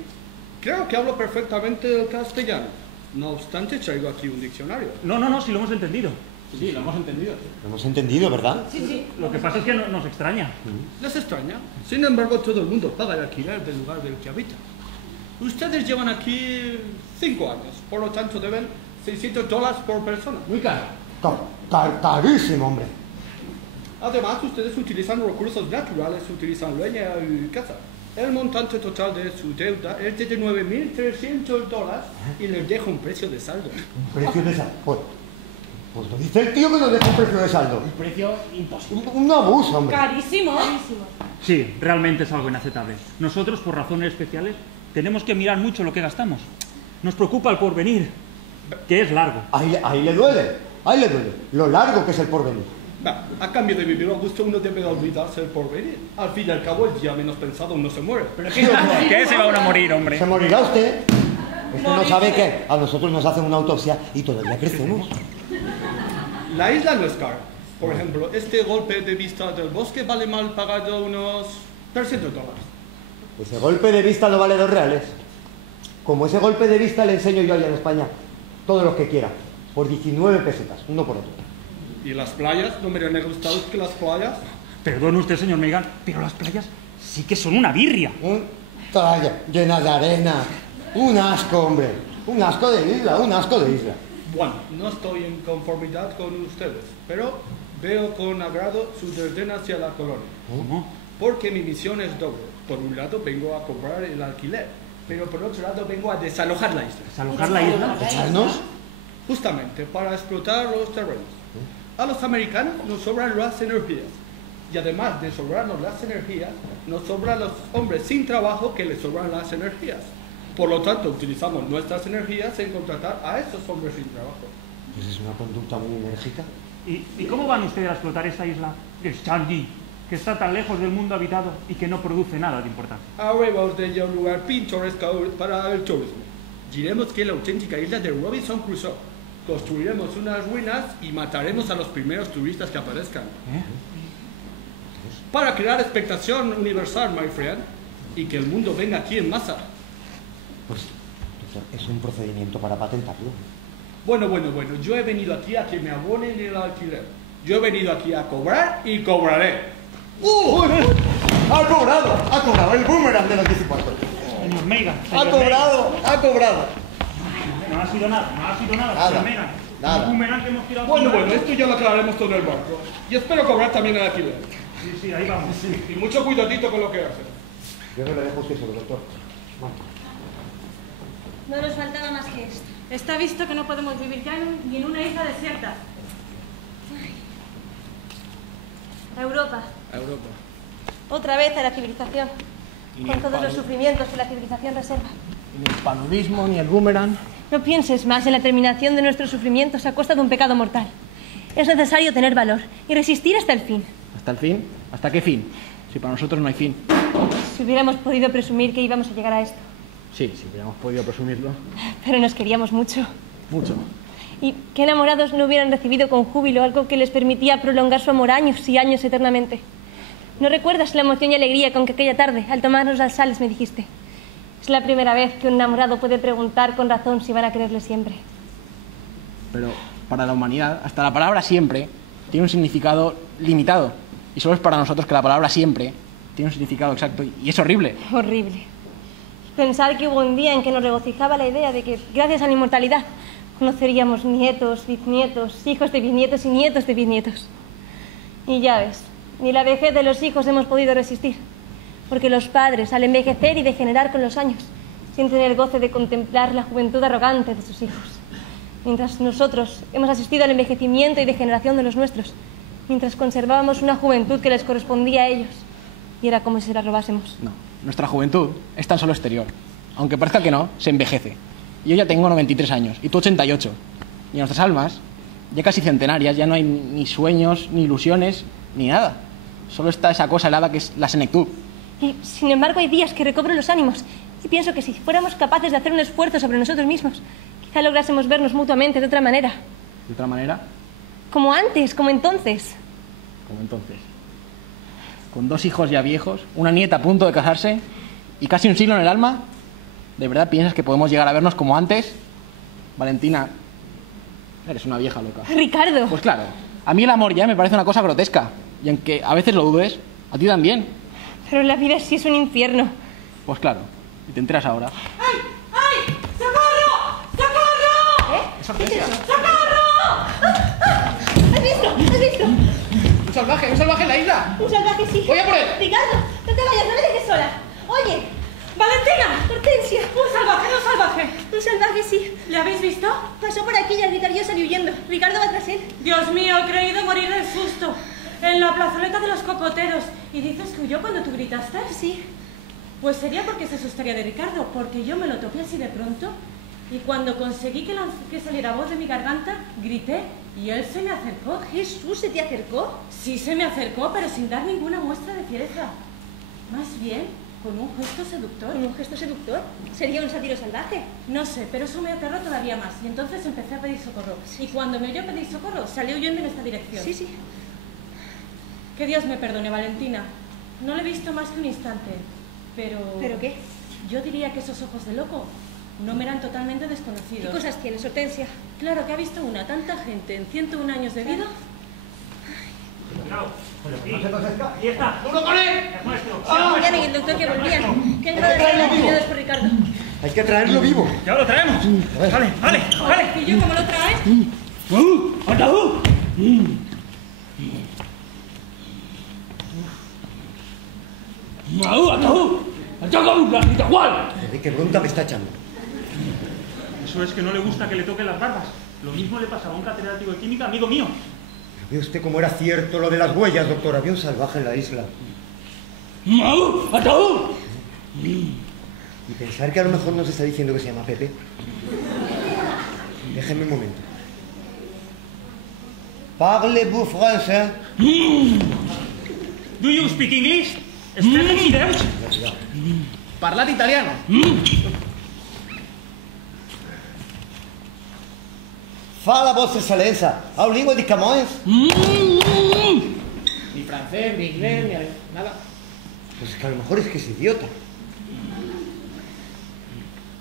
Creo que hablo perfectamente el castellano. No obstante, traigo aquí un diccionario. No, si lo hemos entendido. Sí, lo hemos entendido. Lo hemos entendido, ¿verdad? Sí. Lo que pasa es que nos extraña. ¿Les extraña? Sin embargo, todo el mundo paga el alquiler del lugar del que habita. Ustedes llevan aquí 5 años, por lo tanto deben $600 por persona. Muy caro. Carísimo, hombre. Además, ustedes utilizan recursos naturales, utilizan leña y caza. El montante total de su deuda es de $9.300 y les dejo un precio de saldo. ¿Un precio de saldo? Pues lo dice el tío que nos deja un precio de saldo. Un precio imposible. Un abuso, hombre. Carísimo. Sí, realmente es algo inaceptable. Nosotros, por razones especiales, tenemos que mirar mucho lo que gastamos. Nos preocupa el porvenir, que es largo. Ahí le duele. Lo largo que es el porvenir. A cambio de vivir a gusto, uno debe olvidarse del porvenir. Al fin y al cabo, el día menos pensado uno se muere. ¿Pero ¿Qué se va uno a morir, hombre? Se morirá usted. Es que no sabe que a nosotros nos hacen una autopsia y todavía crecemos. La isla no es cara. Por ejemplo, este golpe de vista del bosque vale mal pagado unos $300. Ese golpe de vista no vale $2. Como ese golpe de vista le enseño yo allá en España. Todos los que quiera. Por 19 pesetas, uno por otro. ¿Y las playas? ¿No me han gustado que las playas? Perdone usted, señor Megan, pero las playas sí que son una birria. Playa llena de arena. Un asco, hombre. Un asco de isla. Bueno, no estoy en conformidad con ustedes, pero veo con agrado su desdén hacia la colonia. ¿Cómo? Porque mi misión es doble. Por un lado vengo a cobrar el alquiler, pero por otro lado vengo a desalojar la isla. ¿Desalojar la isla? ¿Echarnos? Justamente para explotar los terrenos. A los americanos nos sobran las energías. Y además de sobrarnos las energías, nos sobran los hombres sin trabajo que les sobran las energías. Por lo tanto, utilizamos nuestras energías en contratar a esos hombres sin trabajo. Pues es una conducta muy enérgica. ¿Y cómo van ustedes a explotar esta isla de Changi, que está tan lejos del mundo habitado y que no produce nada de importancia? Haremos de ella un lugar pintoresco para el turismo. Diremos que es la auténtica isla de Robinson Crusoe. Construiremos unas ruinas y mataremos a los primeros turistas que aparezcan. Para crear expectación universal, my friend, y que el mundo venga aquí en masa. Pues es un procedimiento para patentarlo. Bueno, yo he venido aquí a que me abonen el alquiler. Yo he venido aquí a cobrar y cobraré. ¡Ha cobrado el boomerang de los 14. Señor Megan. ¡Ha cobrado! No ha sido nada, Nada, señor Megan. nada. Un boomerang que hemos tirado. Bueno, esto ya lo aclararemos todo en el barco. Y espero cobrar también el alquiler. Sí, ahí vamos. Y mucho cuidadito con lo que hacen. Yo no le dejo usted solo, doctor. Vamos. No nos faltaba más que esto. Está visto que no podemos vivir ya ni en una isla desierta. A Europa. Europa. Otra vez a la civilización. Y Con todos los Pablo. sufrimientos que la civilización reserva. Ni el paludismo, ni el boomerang. No pienses más en la terminación de nuestros sufrimientos a costa de un pecado mortal. Es necesario tener valor y resistir hasta el fin. ¿Hasta el fin? ¿Hasta qué fin? Si para nosotros no hay fin. Si hubiéramos podido presumir que íbamos a llegar a esto. Sí, si hubiéramos podido presumirlo. Pero nos queríamos mucho. Mucho. Y qué enamorados no hubieran recibido con júbilo algo que les permitía prolongar su amor años y años eternamente. ¿No recuerdas la emoción y alegría con que aquella tarde, al tomarnos las sales, me dijiste? Es la primera vez que un enamorado puede preguntar con razón si van a quererle siempre. Pero para la humanidad, hasta la palabra siempre tiene un significado limitado. Y solo es para nosotros que la palabra siempre tiene un significado exacto. Y es horrible. Horrible. Pensar que hubo un día en que nos regocijaba la idea de que, gracias a la inmortalidad, conoceríamos nietos, bisnietos, hijos de bisnietos y nietos de bisnietos. Y ya ves, ni la vejez de los hijos hemos podido resistir. Porque los padres, al envejecer y degenerar con los años, sienten el goce de contemplar la juventud arrogante de sus hijos. Mientras nosotros hemos asistido al envejecimiento y degeneración de los nuestros, mientras conservábamos una juventud que les correspondía a ellos, y era como si se la robásemos. No, nuestra juventud es tan solo exterior. Aunque parezca que no, se envejece. Yo ya tengo 93 años y tú 88. Y en nuestras almas, ya casi centenarias, ya no hay ni sueños, ni ilusiones, ni nada. Solo está esa cosa helada que es la senectud. Y, sin embargo, hay días que recobro los ánimos y pienso que si fuéramos capaces de hacer un esfuerzo sobre nosotros mismos, quizá lográsemos vernos mutuamente de otra manera. ¿De otra manera? Como antes, como entonces. Como entonces. Con 2 hijos ya viejos, una nieta a punto de casarse y casi un siglo en el alma, ¿de verdad piensas que podemos llegar a vernos como antes? Valentina, eres una vieja loca. Ricardo. Pues claro, a mí el amor ya me parece una cosa grotesca. Y aunque a veces lo dudes, a ti también. Pero la vida sí es un infierno. Pues claro, y te enteras ahora. ¡Ay! ¡Ay! ¡Socorro! ¡Socorro! ¡Sorpresa! ¡Socorro! ¿Has visto? ¿Has visto? Un salvaje en la isla! Un salvaje, sí. ¡Voy a por él! Ricardo, no te vayas, no me dejes sola. Oye, ¡Valentina! Hortensia. ¡Un salvaje, un salvaje! Un salvaje, sí. ¿Le habéis visto? Pasó por aquí y al gritar yo salí huyendo. Ricardo va tras él. Dios mío, he creído morir del susto. En la plazoleta de los cocoteros. ¿Y dices que huyó cuando tú gritaste? Sí. Pues sería porque se asustaría de Ricardo, porque yo me lo topé así de pronto. Y cuando conseguí que saliera voz de mi garganta, grité y él se me acercó. ¿Jesús se te acercó? Sí, se me acercó, pero sin dar ninguna muestra de fiereza. Más bien, con un gesto seductor. ¿Con un gesto seductor? ¿Sería un sátiro salvaje? No sé, pero eso me aterró todavía más. Y entonces empecé a pedir socorro. Y cuando me oyó pedir socorro, salió huyendo en esta dirección. Sí, sí. Que Dios me perdone, Valentina. No le he visto más que un instante, pero... ¿Pero qué? Yo diría que esos ojos de loco no me eran totalmente desconocidos. ¿Qué cosas tienes, Hortensia? Claro que ha visto tanta gente en 101 años de vida. Cuidado. Ahí está. ¡Uno con él! Viviana y el doctor que volvían. ¿Qué han grado de las cuidados por Ricardo? Hay que traerlo vivo. Ya lo traemos. Vale. ¿Y yo cómo lo traes? ¡Ataúd! ¿De qué bronca me está echando? Eso es que no le gusta que le toquen las barbas. Lo mismo le pasaba a un catedrático de química, amigo mío. Pero ve usted cómo era cierto lo de las huellas, doctor. Había un salvaje en la isla. ¡Ataúd! Y pensar que a lo mejor nos está diciendo que se llama Pepe. Déjenme un momento. Parlez-vous français? Do you speak English? Sprechen Sie Deutsch? Parlate italiano. Fala, Vossa Excelência. A língua de Camões? Ni francés, ni inglés, ni nada. Pues que a lo mejor es que es idiota.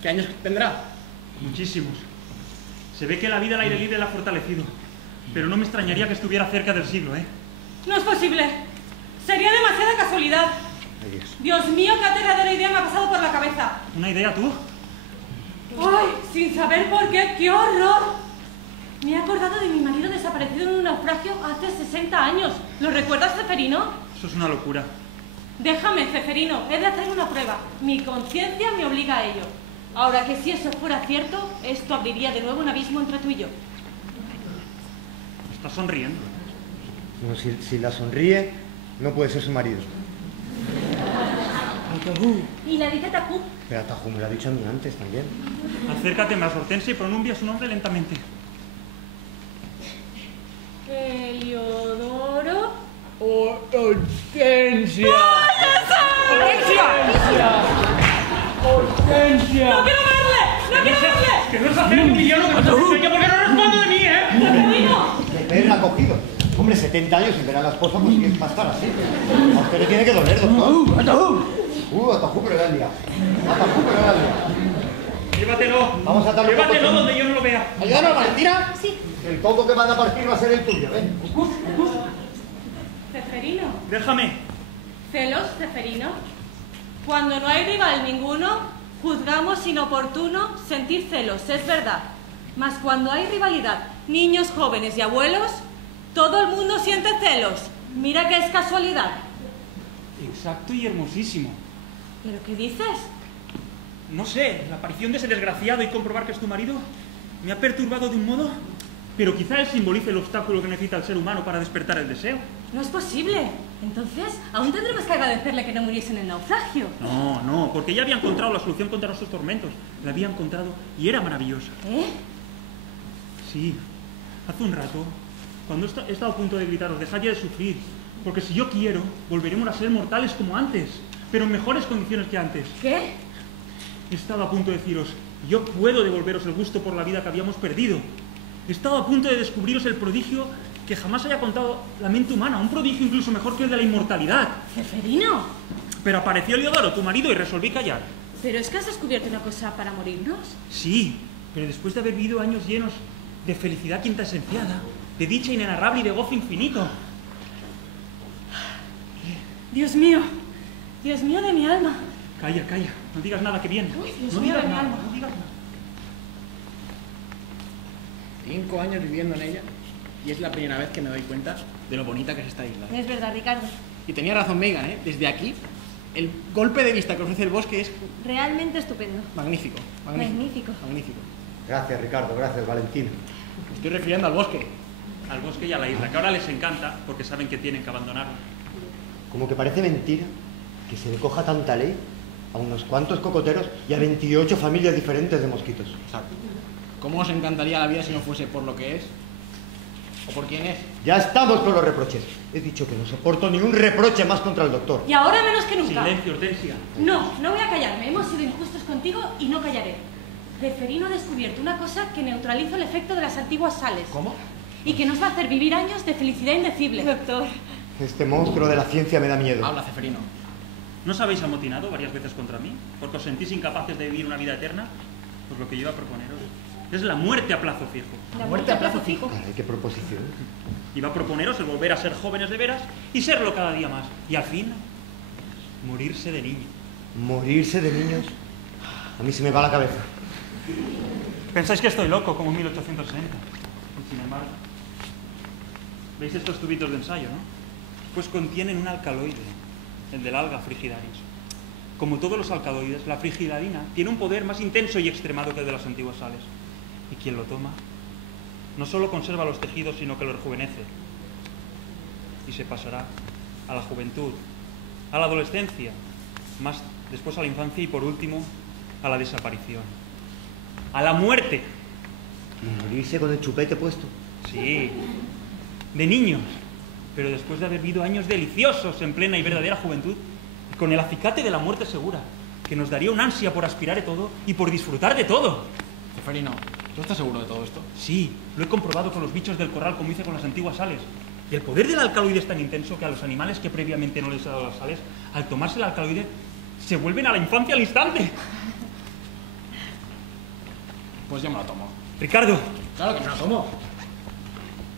¿Qué años tendrá? Muchísimos. Se ve que la vida al aire libre la ha fortalecido. Pero no me extrañaría que estuviera cerca del siglo, ¿eh? No es posible. Sería demasiada casualidad. Ay, Dios. Dios mío, qué aterradora idea me ha pasado por la cabeza. ¿Una idea tú? ¡Ay! Sin saber por qué, ¡qué horror! Me he acordado de mi marido desaparecido en un naufragio hace 60 años. ¿Lo recuerdas, Ceferino? Eso es una locura. Déjame, Ceferino, he de hacer una prueba. Mi conciencia me obliga a ello. Ahora que si eso fuera cierto, esto abriría de nuevo un abismo entre tú y yo. Estás sonriendo. No, si la sonríe, no puede ser su marido. Y la dice Tacú. Pero Atajú me lo ha dicho a mí antes también. Acércate más, Hortensia, y pronuncia su nombre lentamente. Heliodoro. ¡Hortensia! ¡Hortensia! ¡No quiero verle! ¡No quiero verle! ¡Que no es hacer un villano que no te enseña porque no responde de mí, ¿eh? ¡Ceferino! Pepe la ha cogido. Hombre, 70 años sin ver a la esposa, pues ¿qué va a estar así? A usted le tiene que doler, doctor. Atajú, pero era el día. Atajú, pero era el día. Llévatelo. Vamos a darle un poco Llévatelo de- donde yo no lo vea. ¿Ayúdanos, Valentina? Sí. El coco que van a partir va a ser el tuyo, ven. Ceferino. Déjame. ¿Celos, Ceferino? Cuando no hay rival ninguno, juzgamos inoportuno sentir celos, es verdad. Mas cuando hay rivalidad, niños, jóvenes y abuelos, todo el mundo siente celos. Mira que es casualidad. Exacto y hermosísimo. ¿Pero qué dices? No sé, la aparición de ese desgraciado y comprobar que es tu marido me ha perturbado de un modo, pero quizá él simbolice el obstáculo que necesita el ser humano para despertar el deseo. No es posible. Entonces, aún tendremos que agradecerle que no muriese en el naufragio. No, porque ya había encontrado la solución contra nuestros tormentos. La había encontrado y era maravillosa. ¿Eh? Sí, hace un rato, cuando he estado a punto de gritaros, dejad ya de sufrir, porque si yo quiero, volveremos a ser mortales como antes, pero en mejores condiciones que antes. ¿Qué? He estado a punto de deciros, yo puedo devolveros el gusto por la vida que habíamos perdido. He estado a punto de descubriros el prodigio que jamás haya contado la mente humana, un prodigio incluso mejor que el de la inmortalidad. Ceferino. Pero apareció Heliodoro, tu marido, y resolví callar. ¿Pero es que has descubierto una cosa para morirnos? Sí, Pero después de haber vivido años llenos de felicidad quintaesenciada, de dicha inenarrable y de gozo infinito. Dios mío de mi alma. Calla, calla, no digas nada, que viene. Dios No mío digas de mi nada, alma. no digas nada. 5 años viviendo en ella y es la primera vez que me doy cuenta de lo bonita que es esta isla. Es verdad, Ricardo. Y tenía razón Megan, ¿eh? Desde aquí, el golpe de vista que ofrece el bosque es Realmente estupendo. magnífico. Magnífico. Magnífico. Gracias, Ricardo, gracias, Valentín. Me estoy refiriendo al bosque. Al bosque y a la isla, que ahora les encanta porque saben que tienen que abandonarlo. Como que parece mentira que se le coja tanta ley a unos cuantos cocoteros y a 28 familias diferentes de mosquitos. Exacto. ¿Cómo os encantaría la vida si no fuese por lo que es? ¿O por quién es? Ya estamos con los reproches. He dicho que no soporto ni un reproche más contra el doctor. Y ahora menos que nunca. Silencio, Hortensia. No voy a callarme. Hemos sido injustos contigo y no callaré. Ceferino ha descubierto una cosa que neutraliza el efecto de las antiguas sales. ¿Cómo? Y que nos va a hacer vivir años de felicidad indecible. Doctor. Este monstruo de la ciencia me da miedo. Habla, Ceferino. ¿No os habéis amotinado varias veces contra mí? ¿Porque os sentís incapaces de vivir una vida eterna? Pues lo que yo iba a proponeros es la muerte a plazo fijo. ¿La muerte a plazo fijo? Caray, qué proposición. Iba a proponeros el volver a ser jóvenes de veras y serlo cada día más. Y al fin, morirse de niño. Morirse de niños. A mí se me va la cabeza. Pensáis que estoy loco, como en 1860. Y sin embargo, ¿veis estos tubitos de ensayo, no? Pues contienen un alcaloide, el del alga frigidarius. Como todos los alcaloides, la frigidadina tiene un poder más intenso y extremado que el de las antiguas sales. Y quien lo toma, no solo conserva los tejidos, sino que lo rejuvenece. Y se pasará a la juventud, a la adolescencia, más después a la infancia y por último a la desaparición. A la muerte. ¿Y morirse con el chupete puesto? Sí, de niños, pero después de haber vivido años deliciosos en plena y verdadera juventud, con el acicate de la muerte segura, que nos daría un ansia por aspirar a todo y por disfrutar de todo. Ceferino, ¿tú estás seguro de todo esto? Sí, lo he comprobado con los bichos del corral, como hice con las antiguas sales. Y el poder del alcaloide es tan intenso que a los animales que previamente no les he dado las sales, al tomarse el alcaloide, se vuelven a la infancia al instante. Pues yo me lo tomo. Ricardo. Claro que me lo tomo.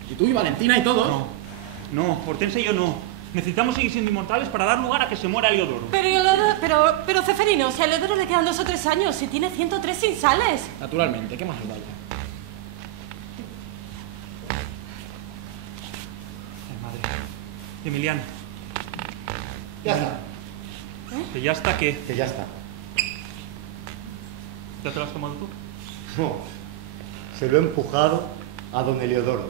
¿Y tú y Valentina y todos? No, Hortensia y yo no. Necesitamos seguir siendo inmortales para dar lugar a que se muera Eliodoro. Pero Ceferino, si a Eleodoro le quedan 2 o 3 años, si tiene 103 sin sales. Naturalmente, ¿qué más os da ya? Madre. Emiliano. Ya está. ¿Que ya está qué? Que ya está. ¿Ya te lo has tomado tú? No. Se lo he empujado a don Eliodoro.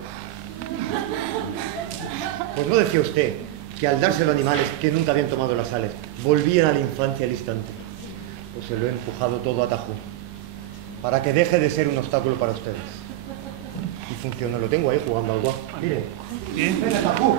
Pues no decía usted que al dárselo a animales que nunca habían tomado las sales, volvían a la infancia al instante. Pues se lo he empujado todo a Tajú, para que deje de ser un obstáculo para ustedes. Y funcionó, lo tengo ahí jugando al guau. Mire. ¿Qué? ¡Venga, Tajú!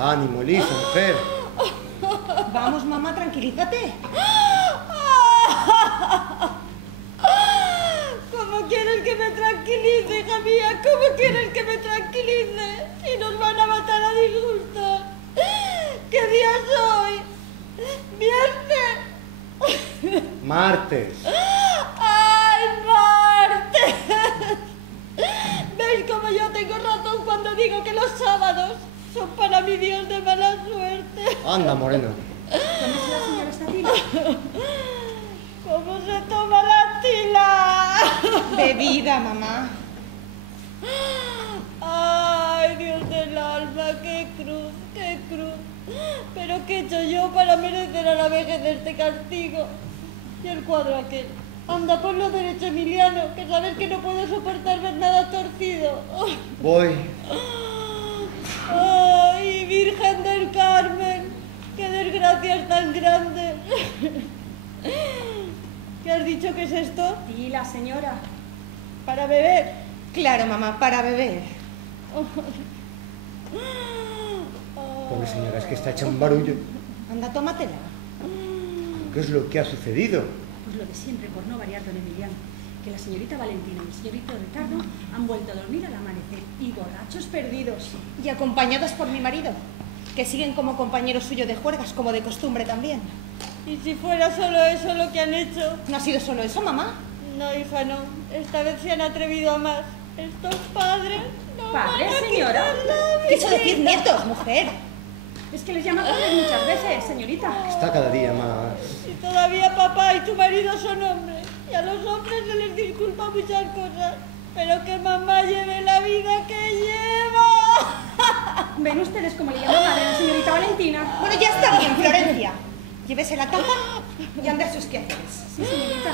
Ánimo, Elisa, mujer. Vamos, mamá, tranquilízate. ¿Cómo quieres que me tranquilice, hija mía? ¿Cómo quieres que me tranquilice? Si nos van a matar a disgusto. ¿Qué día es hoy? ¿Viernes? Martes. ¡Ay, martes! ¿Veis cómo yo tengo razón cuando digo que los sábados son para mi Dios de mala suerte? Anda, moreno. ¿Tómese la señora esta tila? ¿Cómo se toma la tila? Bebida, mamá. ¡Ay, Dios del alma! ¡Qué cruz, qué cruz! ¿Pero qué he hecho yo para merecer a la vejez de este castigo? Y el cuadro aquel. Anda, ponlo derecho, Emiliano, que sabes que no puedo soportar ver nada torcido. Voy. ¡Ay, Virgen del Carmen! ¡Qué desgracias tan grandes! ¿Qué has dicho que es esto? Tila, señora. ¿Para beber? Claro, mamá, para beber. Pobre señora, es que está hecha un barullo. Anda, tómatela. ¿Qué es lo que ha sucedido? Pues lo de siempre, por no variar, don Emiliano, que la señorita Valentina y el señorito Ricardo han vuelto a dormir al amanecer y borrachos perdidos. Y acompañados por mi marido, que siguen como compañero suyo de juergas, como de costumbre también. ¿Y si fuera solo eso lo que han hecho? ¿No ha sido solo eso, mamá? No, hija, no. Esta vez se han atrevido a más. Estos padres no ¿Padres, van a señora? quitar la Quiso decir visita. nietos, mujer. Es que les llama padres muchas veces, señorita. Está cada día más... Y todavía papá y tu marido son hombres. Y a los hombres se les disculpa muchas cosas. Pero que mamá lleve la vida que lleva. ¿Ven ustedes cómo le llaman madre a la señorita Valentina? Bueno, ya está bien, Florencia. Llévese la taza y ande a sus quehaceres. Sí, señorita.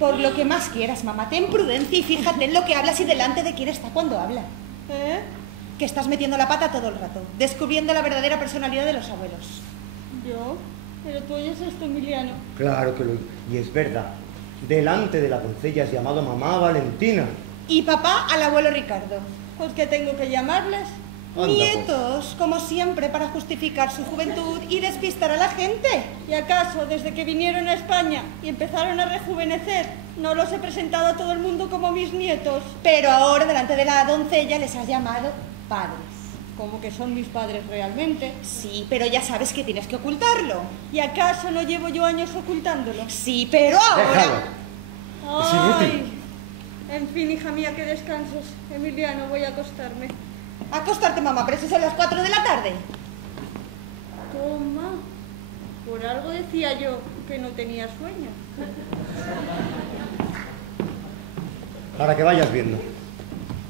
Por lo que más quieras, mamá, ten prudencia y fíjate en lo que hablas y delante de quién está cuando habla. ¿Eh? Que estás metiendo la pata todo el rato, descubriendo la verdadera personalidad de los abuelos. ¿Yo? Pero tú oyes esto, Emiliano. Claro que lo... Y es verdad. Delante de la doncella has llamado mamá Valentina. Y papá al abuelo Ricardo. Pues que tengo que llamarles. Anda, Nietos, como siempre, para justificar su juventud y despistar a la gente. ¿Y acaso, desde que vinieron a España y empezaron a rejuvenecer, no los he presentado a todo el mundo como mis nietos? Pero ahora, delante de la doncella, les has llamado padres. Como que son mis padres realmente. Sí, pero ya sabes que tienes que ocultarlo. ¿Y acaso no llevo yo años ocultándolo? Sí, pero ahora... Déjalo. Es inútil. En fin, hija mía, que descanses. Emiliano, voy a acostarme. Acostarte, mamá, pero si son las 4 de la tarde. Toma. Por algo decía yo que no tenía sueño. Para que vayas viendo.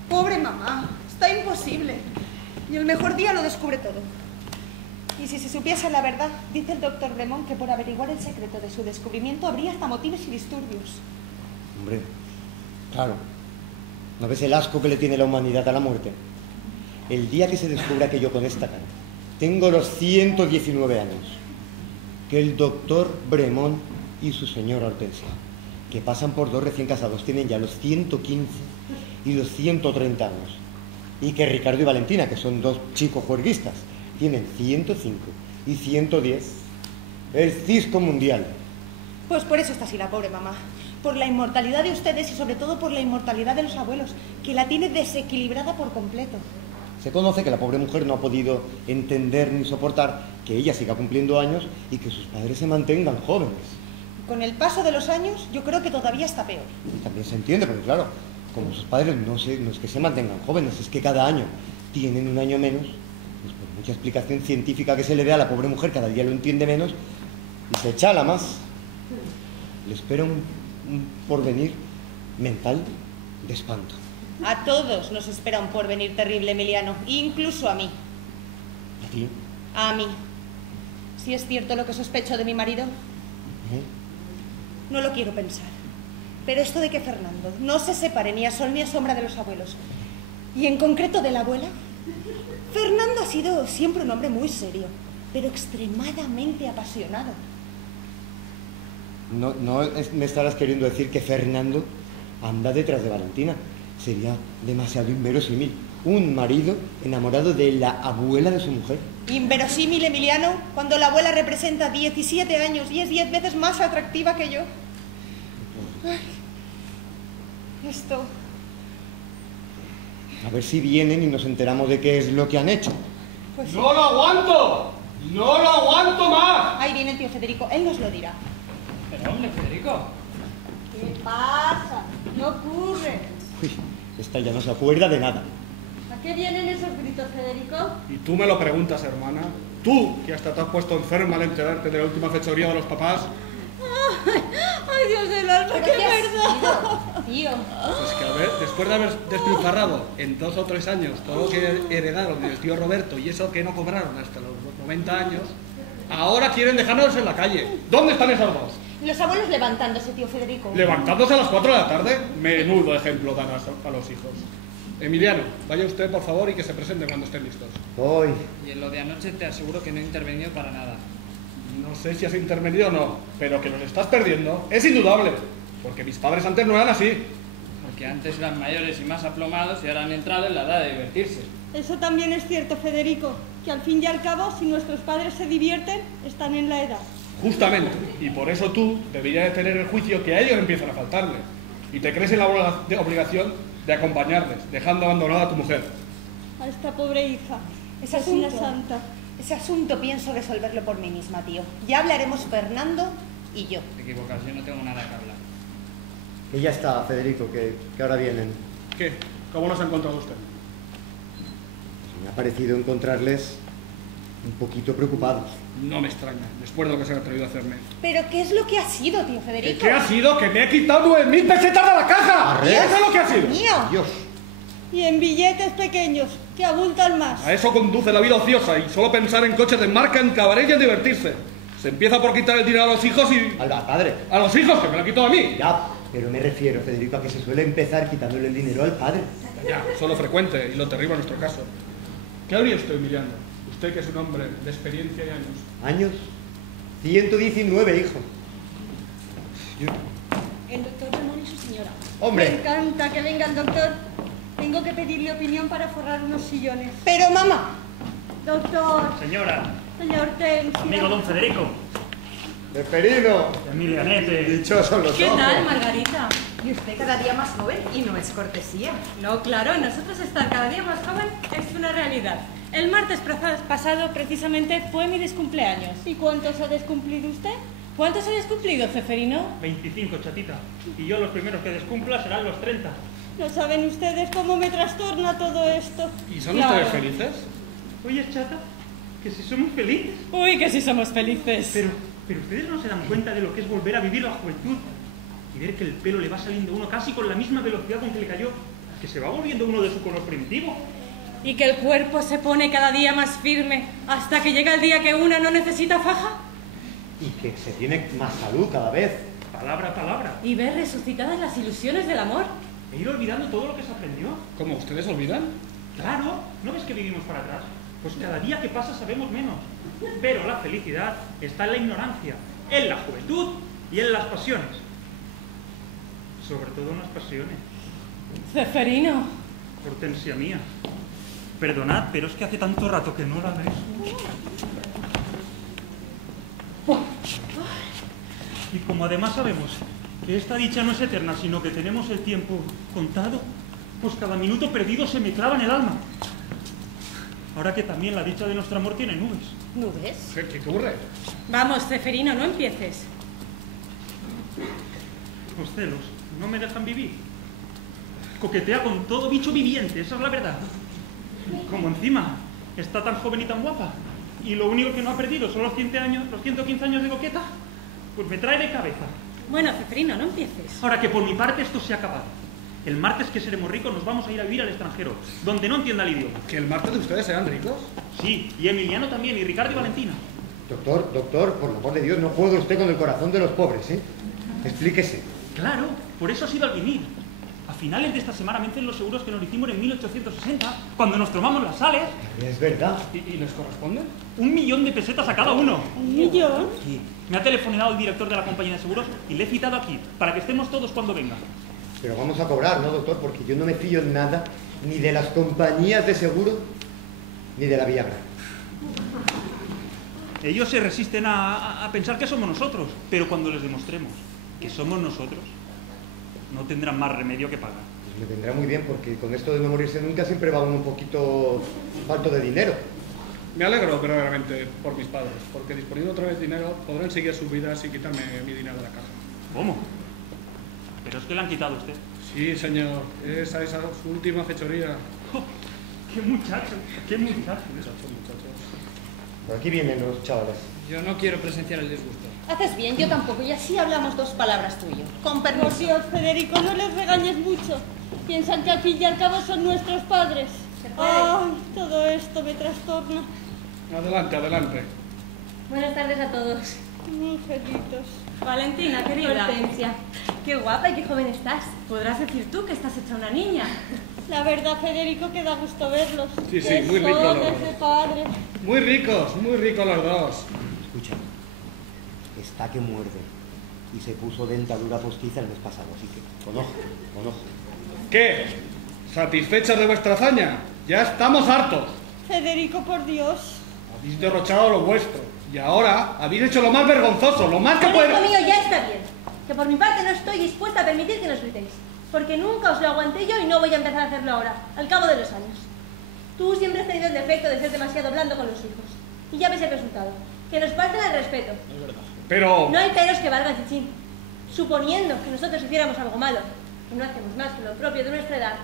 Pobre mamá, está imposible. Y el mejor día lo descubre todo. Y si se supiese la verdad, dice el doctor Bremont que por averiguar el secreto de su descubrimiento habría hasta motivos y disturbios. Hombre, claro. ¿No ves el asco que le tiene la humanidad a la muerte? El día que se descubra que yo con esta cara tengo los 119 años, que el doctor Bremont y su señora Hortensia, que pasan por dos recién casados, tienen ya los 115 y los 130 años, y que Ricardo y Valentina, que son dos chicos juerguistas, tienen 105 y 110, el cisco mundial. Pues por eso está así la pobre mamá. Por la inmortalidad de ustedes y sobre todo por la inmortalidad de los abuelos, que la tiene desequilibrada por completo. Se conoce que la pobre mujer no ha podido entender ni soportar que ella siga cumpliendo años y que sus padres se mantengan jóvenes. Con el paso de los años, yo creo que todavía está peor. Y también se entiende, porque claro, como sus padres no es que se mantengan jóvenes, es que cada año tienen un año menos, pues por mucha explicación científica que se le dé a la pobre mujer, cada día lo entiende menos y se chala más. Le espera un porvenir mental de espanto. A todos nos espera un porvenir terrible, Emiliano, incluso a mí. ¿A ti? A mí. Si es cierto lo que sospecho de mi marido, no lo quiero pensar. Pero esto de que Fernando no se separe ni a sol ni a sombra de los abuelos, y en concreto de la abuela, Fernando ha sido siempre un hombre muy serio, pero extremadamente apasionado. No me estarás queriendo decir que Fernando anda detrás de Valentina. Sería demasiado inverosímil. un marido enamorado de la abuela de su mujer. Inverosímil, Emiliano, cuando la abuela representa 17 años y es 10 veces más atractiva que yo. Ay, esto... A ver si vienen y nos enteramos de qué es lo que han hecho. Pues sí. ¡No lo aguanto! ¡No lo aguanto más! Ahí viene el tío Federico, él nos lo dirá. Pero hombre, Federico. ¿Qué pasa? No ocurre. Uy, esta ya no se acuerda de nada. ¿A qué vienen esos gritos, Federico? Y tú me lo preguntas, hermana. Tú, que hasta te has puesto enferma al enterarte de la última fechoría de los papás. ¡Ay, Dios del alma, qué verdad! Tío. Pues que a ver, después de haber despilfarrado en 2 o 3 años todo lo que heredaron del tío Roberto y eso que no cobraron hasta los 90 años, ahora quieren dejarnos en la calle. ¿Dónde están esos dos? Los abuelos levantándose, tío Federico. ¿Levantándose a las 4 de la tarde? Menudo ejemplo dan a los hijos. Emiliano, vaya usted por favor y que se presente cuando estén listos. Voy. Y en lo de anoche te aseguro que no he intervenido para nada. No sé si has intervenido o no, pero que nos estás perdiendo es indudable. Porque mis padres antes no eran así. Porque antes eran mayores y más aplomados y ahora han entrado en la edad de divertirse. Eso también es cierto, Federico, que al fin y al cabo, si nuestros padres se divierten, están en la edad. Justamente. Y por eso tú deberías de tener el juicio que a ellos empiezan a faltarle. Y te crees en la obligación de acompañarles, dejando abandonada a tu mujer. A esta pobre hija. Ese Es una asunto. santa. Ese asunto pienso resolverlo por mí misma, tío. Ya hablaremos Fernando y yo. Te equivocas, yo no tengo nada que hablar. Que ya está, Federico, que ahora vienen. ¿Qué? ¿Cómo nos ha encontrado usted? Me ha parecido encontrarles un poquito preocupados. No me extraña, después de lo que se han atrevido a hacerme. ¿Pero qué es lo que ha sido, tío Federico? ¿Qué ha sido? ¡Que me he quitado 9.000 pesetas de la caja! Arre. ¡Eso es lo que ha sido! ¡Mío! Dios. Y en billetes pequeños, que abultan más. A eso conduce la vida ociosa y solo pensar en coches de marca, en cabaret y en divertirse. Se empieza por quitar el dinero a los hijos y... Al padre. ¡A los hijos, que me lo han quitado a mí! Ya, pero me refiero, Federico, a que se suele empezar quitándole el dinero al padre. Ya, solo frecuente y lo terrible en nuestro caso. ¿Qué haría usted, Emiliano? Usted que es un hombre de experiencia y años. ¿Años? 119, hijo. El doctor Ramón y su señora. Me ¡Hombre! encanta que venga el doctor. Tengo que pedirle opinión para forrar unos sillones. Pero, mamá, Doctor, Señora, señor Hortensia. amigo don Federico, Neferino. Emilianete. Dichosos los ¿Qué ojos. tal, Margarita? Y usted cada día más joven y no es cortesía. No, claro, nosotros estar cada día más joven es una realidad. El martes pasado, precisamente, fue mi descumpleaños. ¿Y cuántos ha descumplido usted? ¿Cuántos habéis cumplido, Ceferino? 25, chatita. Y yo los primeros que descumpla serán los 30. No saben ustedes cómo me trastorna todo esto. ¿Y son Claro. ustedes felices? Oye, chata, que si somos felices. Uy, que sí somos felices. Pero ustedes no se dan cuenta de lo que es volver a vivir la juventud y ver que el pelo le va saliendo a uno casi con la misma velocidad con que le cayó, que se va volviendo uno de su color primitivo. Y que el cuerpo se pone cada día más firme hasta que llega el día que una no necesita faja. Y que se tiene más salud cada vez. Palabra a palabra. Y ver resucitadas las ilusiones del amor. E ir olvidando todo lo que se aprendió. ¿Cómo? ¿Ustedes olvidan? Claro, ¿no ves que vivimos para atrás? Pues cada día que pasa sabemos menos. Pero la felicidad está en la ignorancia, en la juventud y en las pasiones. Sobre todo en las pasiones. Ceferino. Hortensia mía. Perdonad, pero es que hace tanto rato que no la ves. Y como además sabemos que esta dicha no es eterna, sino que tenemos el tiempo contado, pues cada minuto perdido se me clava en el alma. Ahora que también la dicha de nuestro amor tiene nubes. ¿nubes? ¿Qué ocurre? Vamos, Ceferino, no empieces. Los celos no me dejan vivir. Coquetea con todo bicho viviente, esa es la verdad. Como encima está tan joven y tan guapa, y lo único que no ha perdido son los 100 años, los 115 años de coqueta, pues me trae de cabeza. Bueno, Ceferino, no empieces. Ahora que por mi parte esto se ha acabado. El martes que seremos ricos nos vamos a ir a vivir al extranjero, donde no entienda el idioma. ¿Que el martes de ustedes sean ricos? Sí, y Emiliano también, y Ricardo y Valentina. Doctor, por el amor de Dios, no juegue usted con el corazón de los pobres, ¿eh? Explíquese. Claro, por eso ha sido al venir. A finales de esta semana vencen los seguros que nos hicimos en 1860, cuando nos tomamos las sales. Es verdad. ¿Y les corresponde? 1 millón de pesetas a cada uno. ¿Un millón? Me ha telefonado el director de la compañía de seguros y le he citado aquí, para que estemos todos cuando venga. Pero vamos a cobrar, ¿no, doctor? Porque yo no me fío en nada, ni de las compañías de seguro, ni de la Viagra. Ellos se resisten a pensar que somos nosotros, pero cuando les demostremos que somos nosotros, no tendrán más remedio que pagar. Pues me vendrá muy bien, porque con esto de no morirse nunca siempre va uno un poquito falto de dinero. Me alegro verdaderamente por mis padres, porque disponiendo otra vez dinero podrán seguir sus vidas sin quitarme mi dinero de la caja. ¿Cómo? Pero es que le han quitado a usted. Sí, señor, esa es su última fechoría. Oh, ¡qué muchacho! ¡Qué muchacho! Muchachos. Por aquí vienen los chavales. Yo no quiero presenciar el disgusto. Haces bien, yo tampoco, y así hablamos dos palabras tú y yo. Con permiso. Por Dios, Federico, no les regañes mucho. Piensan que al fin y al cabo son nuestros padres. Ay, todo esto me trastorna. Adelante, adelante. Buenas tardes a todos. Angelitos. Valentina, querida. Hortensia, qué guapa y qué joven estás. Podrás decir tú que estás hecha una niña. La verdad, Federico, que da gusto verlos. Sí, sí, Que muy rico, son la verdad. ese padre. Muy ricos los dos. Escucha, está que muerde. Y se puso dentadura postiza el mes pasado, así que con ojo, con ojo. ¿Qué? ¿Satisfechas de vuestra hazaña? Ya estamos hartos. Federico, por Dios. Habéis derrochado lo vuestro. Y ahora habéis hecho lo más vergonzoso, lo más que Por hijo puede... mío, ya está bien. Que por mi parte no estoy dispuesta a permitir que nos gritéis. Porque nunca os lo aguanté yo y no voy a empezar a hacerlo ahora, al cabo de los años. Tú siempre has tenido el defecto de ser demasiado blando con los hijos. Y ya ves el resultado. Que nos falta el respeto. Es verdad. Pero... No hay peros que valgan, chichín. Suponiendo que nosotros hiciéramos algo malo, que no hacemos más que lo propio de nuestra edad,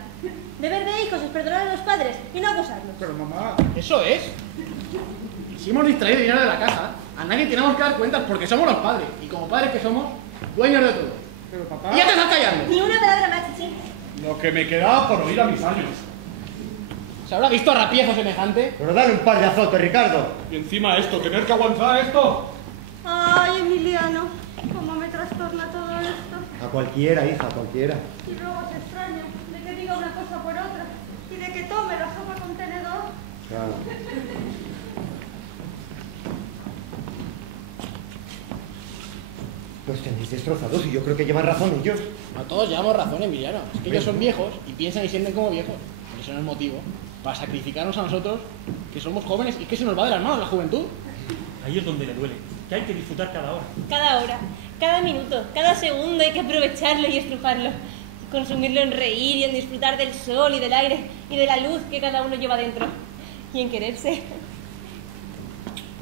deber de hijos es perdonar a los padres y no acusarlos. Pero mamá... Eso es. Si hemos distraído dinero de la casa, a nadie tenemos que dar cuentas porque somos los padres. Y como padres que somos, dueños de todo. Pero papá... ¡Y ya te estás callando! Ni una palabra más, chichín. Lo que me quedaba por oír a mis años. ¿Se habrá visto a rapiezo semejante? Pero dale un par de azotes, Ricardo. Y encima esto, tener que aguantar esto. Ay, Emiliano, cómo me trastorna todo esto. A cualquiera, hija, a cualquiera. Y luego se extraña de que diga una cosa por otra y de que tome la sopa con tenedor. Claro. Los tenéis destrozados y yo creo que llevan razón ellos. No todos llevamos razón, Emiliano. Es que ellos son viejos y piensan y sienten como viejos. Por eso no es motivo para sacrificarnos a nosotros, que somos jóvenes y que se nos va de las manos la juventud. Ahí es donde le duele, que hay que disfrutar cada hora. Cada hora, cada minuto, cada segundo hay que aprovecharlo y estrujarlo. Consumirlo en reír y en disfrutar del sol y del aire y de la luz que cada uno lleva dentro. Y en quererse.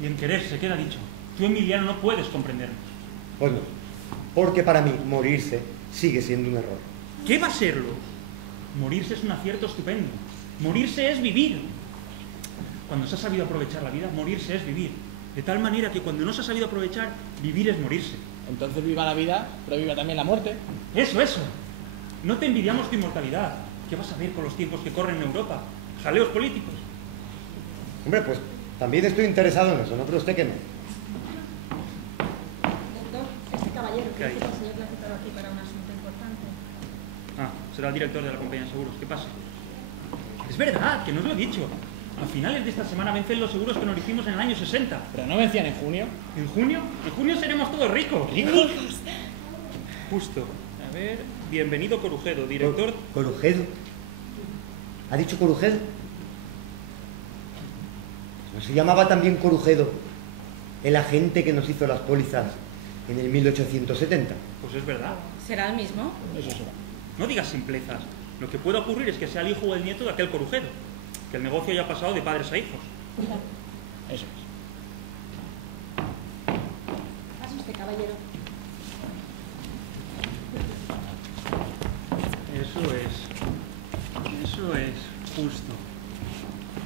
Y en quererse, queda dicho. Tú, Emiliano, no puedes comprendernos. Pues no, porque para mí morirse sigue siendo un error. ¿Qué va a serlo? Morirse es un acierto estupendo. Morirse es vivir. Cuando se ha sabido aprovechar la vida, morirse es vivir. De tal manera que cuando no se ha sabido aprovechar, vivir es morirse. Entonces viva la vida, pero viva también la muerte. Eso, eso. No te envidiamos tu inmortalidad. ¿Qué vas a ver con los tiempos que corren en Europa? Jaleos políticos. Hombre, pues también estoy interesado en eso, ¿no? Pero usted que no. Doctor, este caballero ¿Qué hay? dice que el señor le ha citado aquí para un asunto importante. Ah, será el director de la compañía de seguros. ¿Qué pasa? Es verdad, que no os lo he dicho. A finales de esta semana vencen los seguros que nos hicimos en el año 60. ¿Pero no vencían en junio? ¿En junio? En junio seremos todos ricos. ¿Ricos? Justo. A ver, bienvenido Corujedo, director... ¿Corujedo? ¿Ha dicho Corujedo? ¿No se llamaba también Corujedo el agente que nos hizo las pólizas en el 1870? Pues es verdad. ¿Será el mismo? Eso será. No digas simplezas. Lo que puede ocurrir es que sea el hijo o el nieto de aquel Corujedo. Que el negocio haya pasado de padres a hijos. Eso es. Pase usted, caballero. Eso es justo.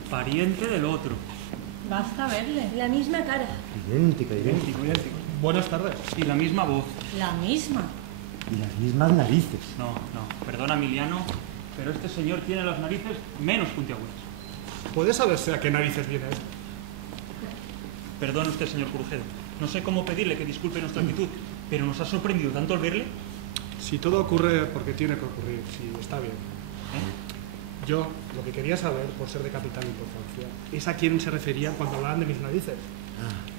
Pariente del otro. Basta verle. La misma cara. Idéntica. Buenas tardes. Y la misma voz. La misma. Y las mismas narices. No. Perdona, Emiliano, pero este señor tiene las narices menos puntiagudas. ¿Puede saberse a qué narices viene esto? Perdone usted, señor Corujedo. No sé cómo pedirle que disculpe nuestra actitud, pero nos ha sorprendido tanto al verle. Si todo ocurre porque tiene que ocurrir, sí, está bien. Yo lo que quería saber, por ser de capital importancia, es a quién se referían cuando hablaban de mis narices.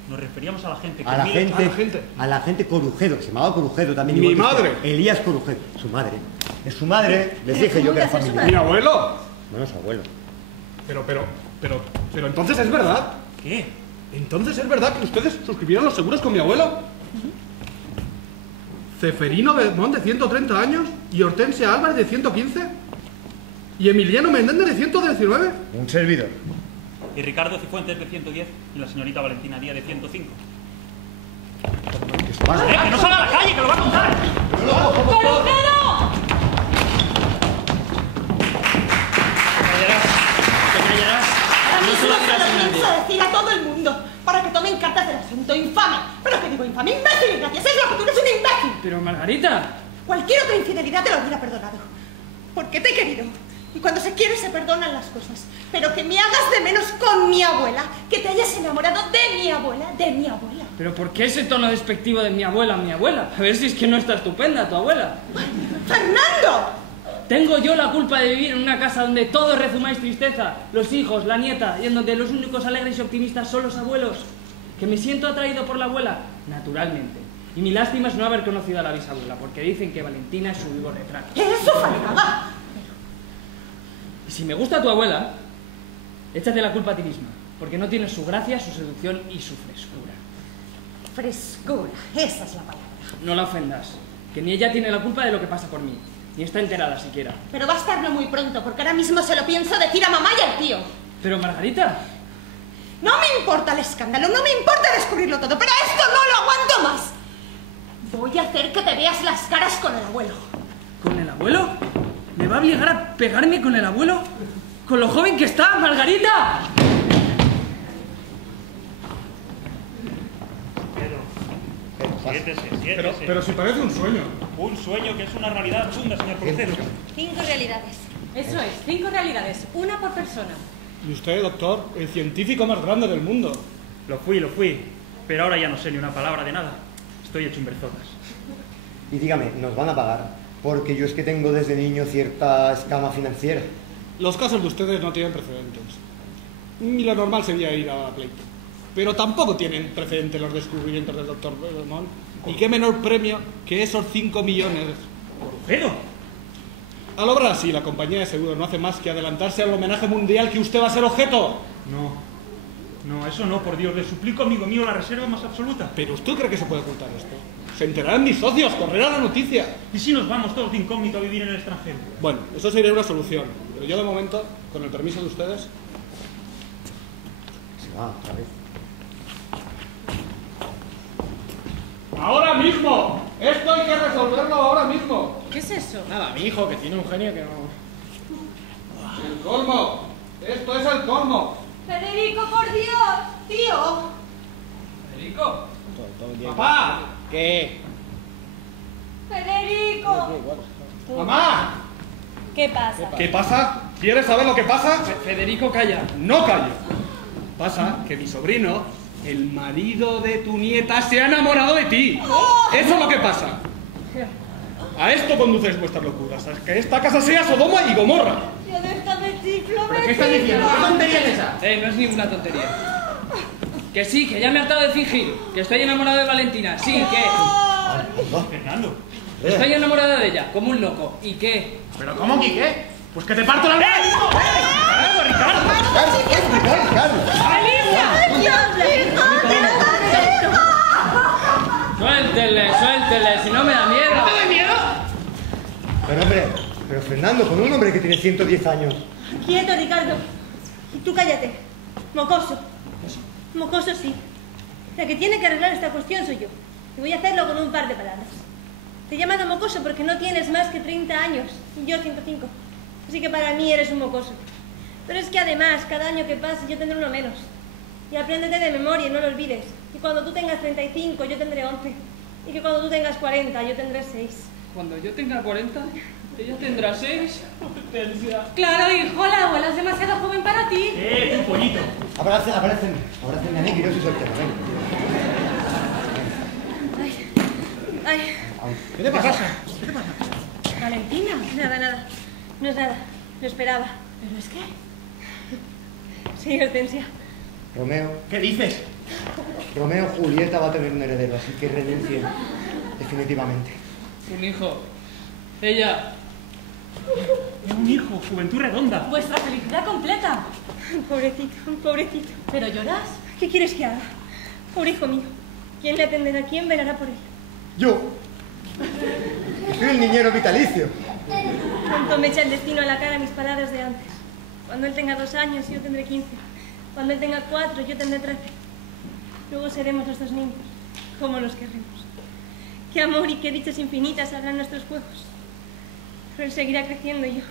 Nos referíamos a la gente que A la mira- gente Corujedo, que se llamaba Corujedo también. Mi igual que madre. usted. Elías Corujedo, su madre. Es su madre, les dije yo que era familiar. ¿Mi abuelo? Bueno, su abuelo. Pero entonces es verdad. ¿Qué? Entonces es verdad que ustedes suscribieron los seguros con mi abuelo. Ceferino Belmont de 130 años y Hortensia Álvarez de 115 y Emiliano Menéndez de 119. Un servidor. Y Ricardo Cifuentes de 110 y la señorita Valentina Díaz de 105. ¿Qué se pasa? ¡Que no salga a la calle, que lo va a contar! ¡Peluquero! ¿Te callarás? Ahora No se mismo lo se dirás a lo nadie. pienso decir a todo el mundo para que tomen cartas del asunto. ¡Infame! ¿Pero qué digo infame? ¡Imbécil! Gracias, es lo que tú eres un imbécil. Pero Margarita. Cualquier otra infidelidad te lo hubiera perdonado. Porque te he querido. Y cuando se quiere se perdonan las cosas. Pero que me hagas de menos con mi abuela, que te hayas enamorado de mi abuela, ¿Pero por qué ese tono despectivo de mi abuela, mi abuela? A ver si es que no está estupenda tu abuela. ¡Fernando! ¿Tengo yo la culpa de vivir en una casa donde todos rezumáis tristeza? Los hijos, la nieta, y en donde los únicos alegres y optimistas son los abuelos. ¿Que me siento atraído por la abuela? Naturalmente. Y mi lástima es no haber conocido a la bisabuela, porque dicen que Valentina es su vivo retrato. ¡Eso faltaba! Y si me gusta tu abuela, échate la culpa a ti misma, porque no tienes su gracia, su seducción y su frescura. Frescura, esa es la palabra. No la ofendas, que ni ella tiene la culpa de lo que pasa por mí, ni está enterada siquiera. Pero va a estarlo muy pronto, porque ahora mismo se lo pienso decir a mamá y al tío. Pero Margarita... No me importa el escándalo, no me importa descubrirlo todo, pero esto no lo aguanto más. Voy a hacer que te veas las caras con el abuelo. ¿Con el abuelo? ¿Me va a obligar a pegarme con el abuelo? ¿Con lo joven que está, Margarita? Siéntese. Pero si parece un sueño. Un sueño que es una realidad absurda, señor Procero. 5 realidades. Eso es, 5 realidades, una por persona. Y usted, doctor, el científico más grande del mundo. Lo fui. Pero ahora ya no sé ni una palabra de nada. Estoy hecho un berzotas. Y dígame, ¿nos van a pagar? Porque yo es que tengo desde niño cierta escama financiera. Los casos de ustedes no tienen precedentes. Y lo normal sería ir a pleito. Pero tampoco tienen precedentes los descubrimientos del doctor Belmont. Y qué menor premio que esos 5 millones. ¿Pero? Al obrar así, la compañía de seguros no hace más que adelantarse al homenaje mundial que usted va a ser objeto. No, eso no, por Dios. Le suplico, amigo mío, la reserva más absoluta. ¿Pero usted cree que se puede ocultar esto? Se enterarán mis socios, correrá la noticia. ¿Y si nos vamos todos de incógnito a vivir en el extranjero? Bueno, eso sería una solución. Pero yo de momento, con el permiso de ustedes... Se va otra vez. ¡Ahora mismo! Esto hay que resolverlo ahora mismo. ¿Qué es eso? Nada, mi hijo, que tiene un genio que no... ¡El colmo! ¡Esto es el colmo! Federico, por Dios, tío. Federico. ¡Papá! ¿Qué? Federico. ¡Mamá! ¿Qué pasa? ¿Qué pasa? ¿Quieres saber lo que pasa? Federico, calla. No callo. Pasa que mi sobrino, el marido de tu nieta, se ha enamorado de ti. Eso es lo que pasa. A esto conduces vuestras locuras, a que esta casa sea Sodoma y Gomorra. Yo déjame chiflo, ¿Pero qué estás diciendo? ¿Qué tontería es esa? No es ninguna tontería. Que sí, que ya me he hartado de fingir. Que estoy enamorado de Valentina. Sí, que... Fernando. Estoy enamorado de ella, como un loco. ¿Y qué? ¿Pero cómo, Quique? Pues que te parto la... ¡Carlos, Ricardo! Suéltele, si no me da miedo. ¿No te da miedo? Pero Fernando, con un hombre que tiene 110 años. Quieto, Ricardo. Y tú cállate. Mocoso. Mocoso sí. La que tiene que arreglar esta cuestión soy yo. Y voy a hacerlo con un par de palabras. Te he llamado mocoso porque no tienes más que 30 años. Y yo 105. Así que para mí eres un mocoso. Pero es que además, cada año que pase yo tendré uno menos. Y apréndete de memoria y no lo olvides. Y cuando tú tengas 35, yo tendré 11. Y que cuando tú tengas 40, yo tendré 6. Cuando yo tenga 40, ella tendrá 6. Claro, hijo, la abuela es demasiado joven para ti. Tu pollito. Abrácenme a mí, que yo soy soltero. Venga. Ay, ¿Qué te pasa? Valentina. Nada. No es nada. Lo esperaba. ¿Pero es qué? Sí, Hortensia. Romeo, ¿Qué dices? Julieta va a tener un heredero, así que renuncien definitivamente. Un hijo. Ella Un hijo, juventud redonda. Vuestra felicidad completa. Pobrecito, pobrecito. ¿Pero lloras? ¿Qué quieres que haga? Pobre hijo mío. ¿Quién le atenderá? ¿Quién velará por él? Yo. Soy el niñero vitalicio. Pronto me echa el destino a la cara mis palabras de antes. Cuando él tenga 2 años, yo tendré 15. Cuando él tenga 4, yo tendré 13. Luego seremos los 2 niños, como los querremos. Qué amor y qué dichas infinitas habrán nuestros juegos. Pero él seguirá creciendo y yo.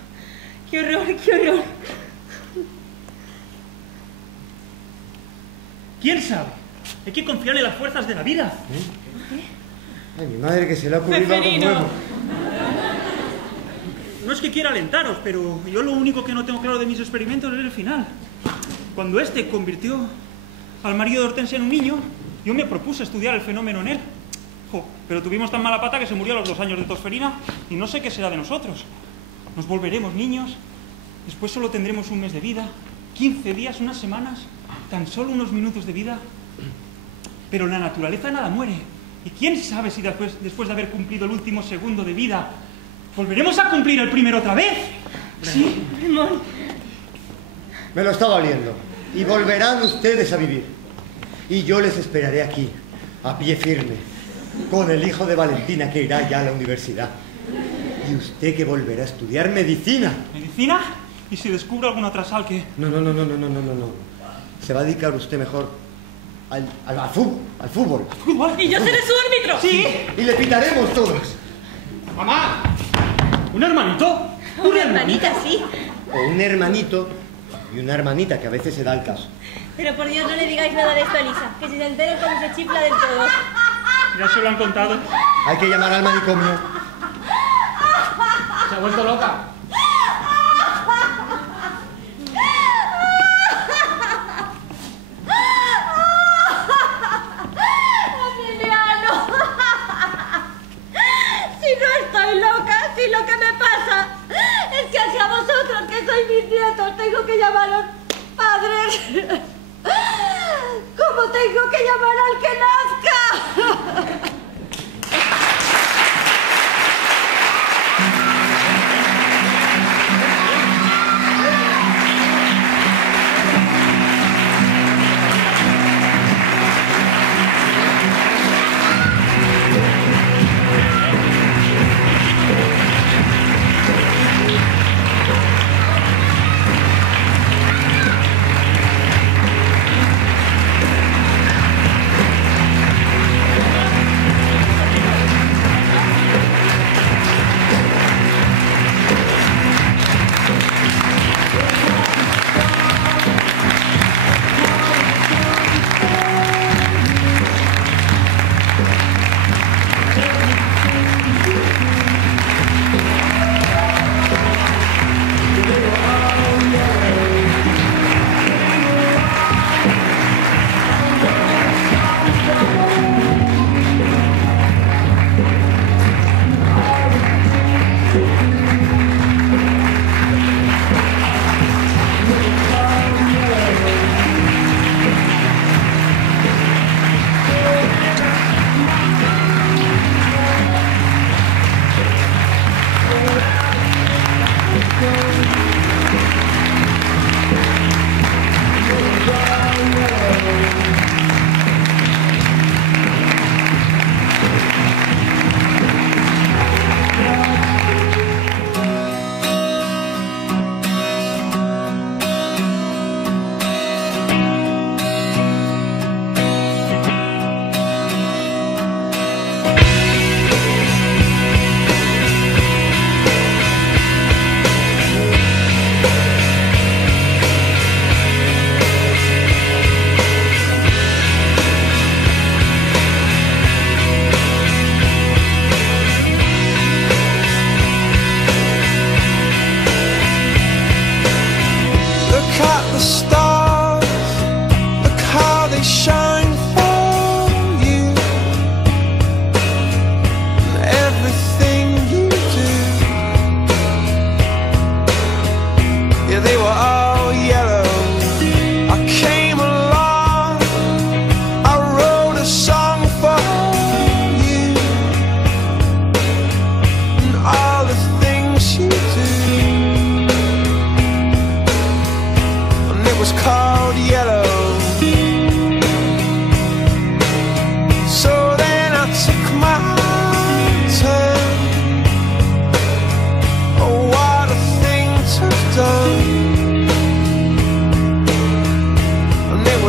¡Qué horror, qué horror! ¿Quién sabe? Hay que confiar en las fuerzas de la vida. Ay, mi madre, que se le ha ocurrido algo nuevo. No es que quiera alentaros, pero yo lo único que no tengo claro de mis experimentos es el final. Cuando este convirtió al marido de Hortensia en un niño, yo me propuse estudiar el fenómeno en él. Pero tuvimos tan mala pata que se murió a los 2 años de tosferina y no sé qué será de nosotros. Nos volveremos niños, después solo tendremos 1 mes de vida, 15 días, unas semanas, tan solo unos minutos de vida. Pero en la naturaleza nada muere. ¿Y quién sabe si después de haber cumplido el último segundo de vida, volveremos a cumplir el primero otra vez? Sí. Me lo estaba oliendo. Y volverán ustedes a vivir. Y yo les esperaré aquí, a pie firme, con el hijo de Valentina que irá ya a la universidad. Y usted que volverá a estudiar medicina. ¿Medicina? ¿Y si descubro alguna otra sal que...? No. Se va a dedicar usted mejor al fútbol. ¿Fútbol? Y yo seré su árbitro. Sí. Y le pitaremos todos. ¡Mamá! ¿Un hermanito? Una hermanita, sí. O un hermanito y una hermanita, que a veces se da el caso. Pero por Dios, no le digáis nada de esto a Elisa, que si se enteren cuando se chifla del todo. Ya se lo han contado. Hay que llamar al manicomio. Se ha vuelto loca. ¡Emiliano! Si no estoy loca, si lo que me pasa es que hacia vosotros, que sois mis nietos, tengo que llamaros padres. ¿Cómo tengo que llamar al que nazca?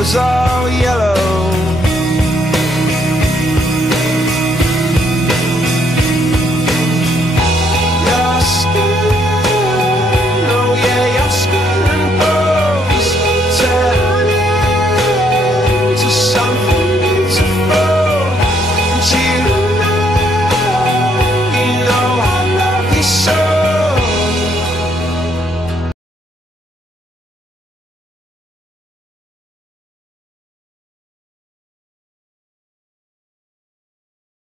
was all yellow.